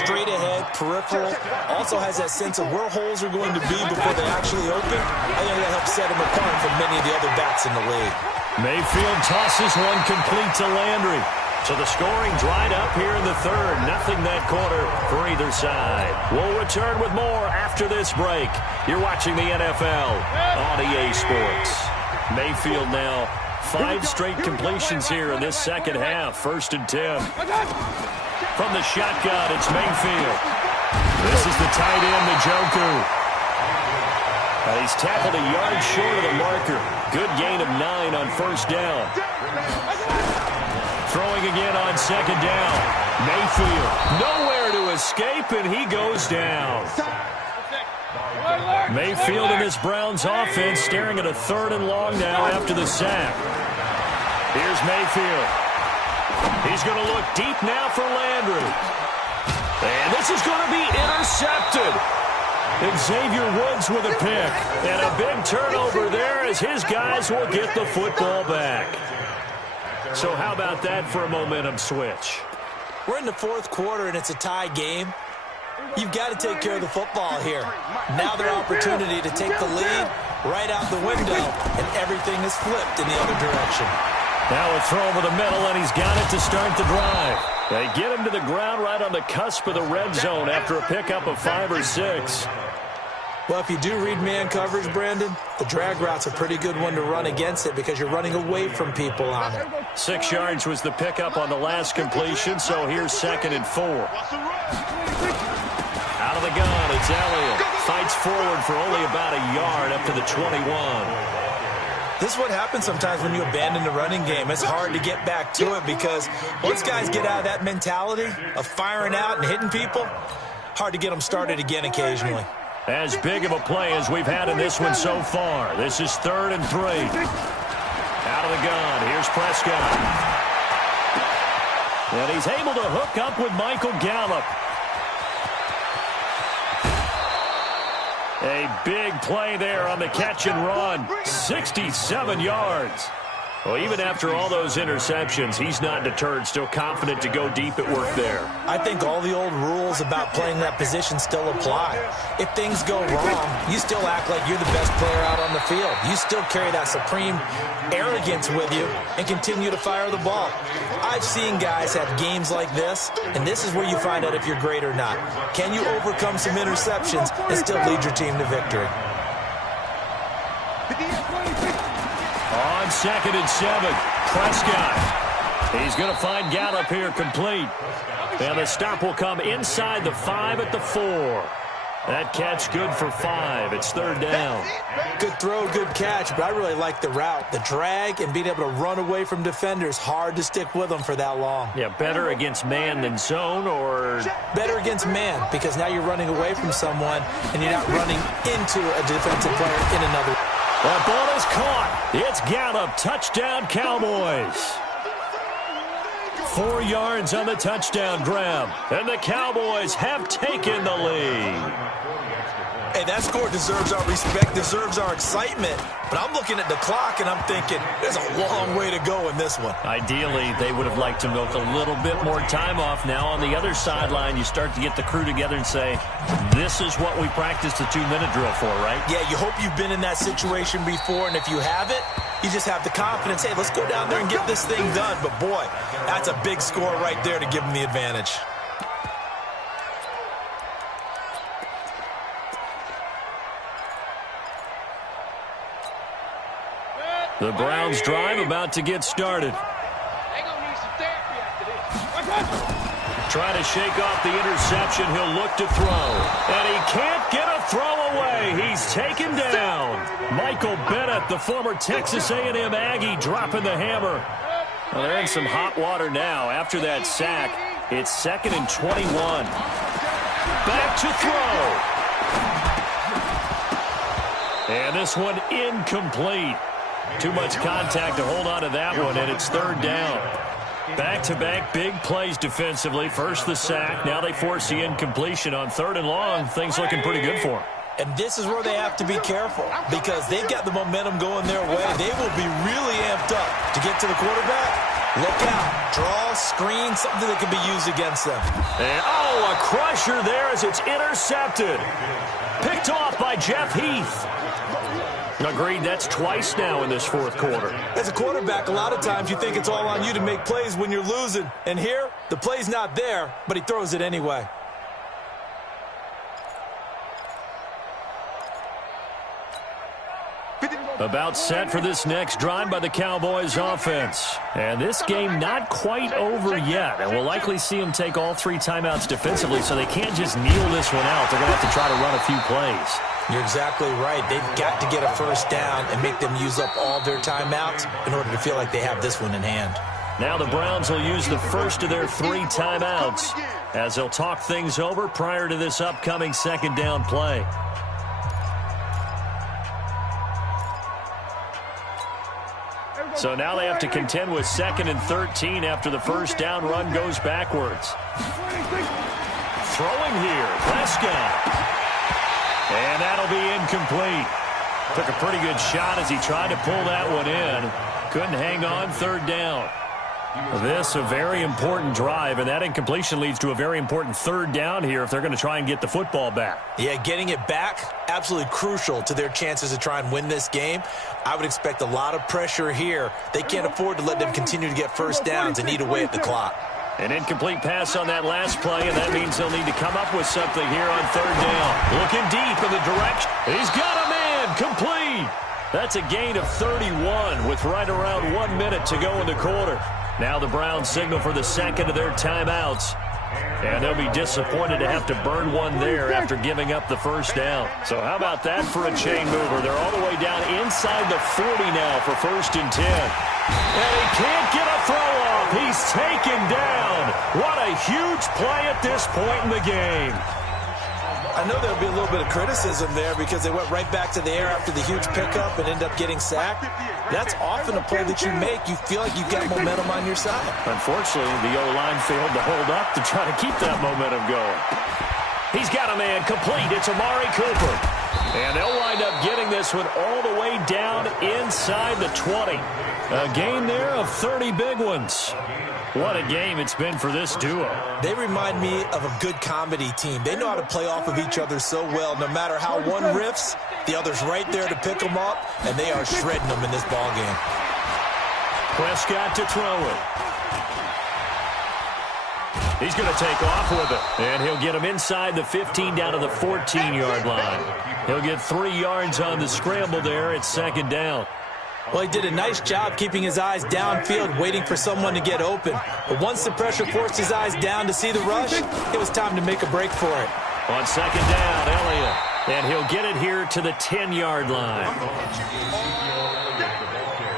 Straight ahead, peripheral. Also has that sense of where holes are going to be before they actually open. I think that helps set him apart from many of the other backs in the league. Mayfield tosses one complete to Landry. So the scoring dried up here in the 3rd. Nothing that quarter for either side. We'll return with more after this break. You're watching the NFL on EA Sports. Mayfield now 5 straight completions here in this 2nd half. 1st and 10. From the shotgun, it's Mayfield. This is the tight end, Njoku. He's tackled a yard short of the marker. Good gain of 9 on 1st down. Throwing again on 2nd down. Mayfield nowhere to escape, and he goes down. Mayfield in this Browns offense staring at a 3rd and long now after the sack. Here's Mayfield. He's going to look deep now for Landry. And this is going to be intercepted. Xavier Woods with a pick. And a big turnover there as his guys will get the football back. So how about that for a momentum switch? We're in the 4th quarter, and it's a tie game. You've got to take care of the football here. Now their opportunity to take the lead right out the window, and everything is flipped in the other direction. Now a throw over the middle, and he's got it to start the drive. They get him to the ground right on the cusp of the red zone after a pickup of 5 or 6. Well, if you do read man coverage, Brandon, the drag route's a pretty good one to run against it because you're running away from people on it. 6 yards was the pickup on the last completion, so here's 2nd and 4. Out of the gun, it's Elliott. Fights forward for only about a yard up to the 21. This is what happens sometimes when you abandon the running game. It's hard to get back to it because once guys get out of that mentality of firing out and hitting people, hard to get them started again occasionally. As big of a play as we've had in this one so far. This is 3rd and 3. Out of the gun. Here's Prescott. And he's able to hook up with Michael Gallup. A big play there on the catch and run. 67 yards. Well, even after all those interceptions, he's not deterred, still confident to go deep at work there. I think all the old rules about playing that position still apply. If things go wrong, you still act like you're the best player out on the field. You still carry that supreme arrogance with you and continue to fire the ball. I've seen guys have games like this, and this is where you find out if you're great or not. Can you overcome some interceptions and still lead your team to victory? On 2nd and 7, Prescott. He's going to find Gallup here complete. And the stop will come inside the 5 at the 4. That catch good for 5. It's 3rd down. Good throw, good catch, but I really like the route. The drag and being able to run away from defenders. Hard to stick with them for that long. Yeah, better against man than zone, or? Better against man, because now you're running away from someone and you're not running into a defensive player in another. That ball is caught. It's Gallup. Touchdown, Cowboys. 4 yards on the touchdown grab. And the Cowboys have taken the lead. Hey, that score deserves our respect, deserves our excitement. But I'm looking at the clock, and I'm thinking, there's a long way to go in this one. Ideally, they would have liked to milk a little bit more time off. Now, on the other sideline, you start to get the crew together and say, this is what we practiced the 2-minute drill for, right? Yeah, you hope you've been in that situation before, and if you haven't, you just have the confidence, hey, let's go down there and get this thing done. But, boy, that's a big score right there to give them the advantage. The Browns drive about to get started. Trying to shake off the interception. He'll look to throw. And he can't get a throw away. He's taken down. Michael Bennett, the former Texas A&M Aggie, dropping the hammer. Well, they're in some hot water now. After that sack, it's 2nd and 21. Back to throw. And this one incomplete. Too much contact to hold on to that one, and it's 3rd down. Back-to-back big plays defensively. First the sack. Now they force the incompletion on 3rd and long. Things looking pretty good for them. And this is where they have to be careful because they've got the momentum going their way. They will be really amped up to get to the quarterback. Look out. Draw, screen, something that can be used against them. And, a crusher there as it's intercepted. Picked off by Jeff Heath. Agreed, that's twice now in this 4th quarter. As a quarterback, a lot of times you think it's all on you to make plays when you're losing. And here, the play's not there, but he throws it anyway. About set for this next drive by the Cowboys offense. And this game not quite over yet. And we'll likely see them take all 3 timeouts defensively, so they can't just kneel this one out. They're going to have to try to run a few plays. You're exactly right. They've got to get a first down and make them use up all their timeouts in order to feel like they have this one in hand. Now the Browns will use the first of their 3 timeouts as they'll talk things over prior to this upcoming 2nd down play. So now they have to contend with 2nd and 13 after the first down run goes backwards. Throwing here, Prescott. And that'll be incomplete. Took a pretty good shot as he tried to pull that one in. Couldn't hang on, 3rd down. This a very important drive, and that incompletion leads to a very important 3rd down here if they're going to try and get the football back. Yeah, getting it back, absolutely crucial to their chances to try and win this game. I would expect a lot of pressure here. They can't afford to let them continue to get first downs and eat away at the clock. An incomplete pass on that last play, and that means they'll need to come up with something here on 3rd down. Looking deep in the direction. He's got a man, complete. That's a gain of 31 with right around 1 minute to go in the quarter. Now the Browns signal for the 2nd of their timeouts And they'll be disappointed to have to burn one there after giving up the first down. So how about that for a chain mover? They're all the way down inside the 40 now for 1st and 10. And he can't get a throw off. He's taken down. What a huge play at this point in the game. I know there'll be a little bit of criticism there because they went right back to the air after the huge pickup and ended up getting sacked. That's often a play that you make. You feel like you've got momentum on your side. Unfortunately, the O-line failed to hold up to try to keep that momentum going. He's got a man complete. It's Amari Cooper. And they'll wind up getting this one all the way down inside the 20. A gain there of 30 big ones. What a game it's been for this duo. They remind me of a good comedy team. They know how to play off of each other so well. No matter how one riffs, the other's right there to pick them up, and they are shredding them in this ballgame. Prescott to throw it. He's going to take off with it, and he'll get him inside the 15 down to the 14-yard line. He'll get 3 yards on the scramble there at 2nd down. Well, he did a nice job keeping his eyes downfield, waiting for someone to get open. But once the pressure forced his eyes down to see the rush, it was time to make a break for it. On 2nd down, Elliott. And he'll get it here to the 10-yard line.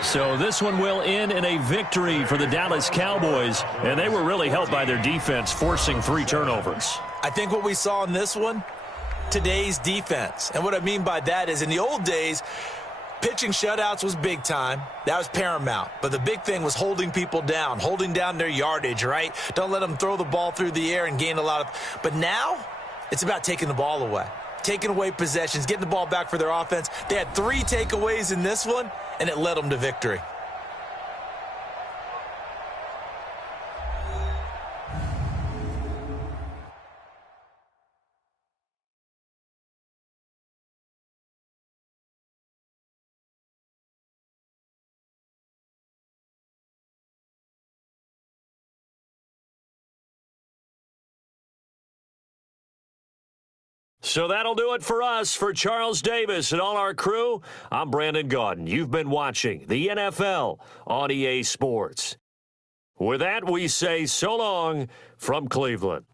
So this one will end in a victory for the Dallas Cowboys. And they were really helped by their defense, forcing 3 turnovers. I think what we saw in this one, today's defense. And what I mean by that is in the old days, pitching shutouts was big time. That was paramount. But the big thing was holding people down, holding down their yardage, right? Don't let them throw the ball through the air and gain a lot of... But now, it's about taking the ball away. Taking away possessions, getting the ball back for their offense. They had 3 takeaways in this one, and it led them to victory. So that'll do it for us. For Charles Davis and all our crew, I'm Brandon Gaudin. You've been watching the NFL on EA Sports. With that, we say so long from Cleveland.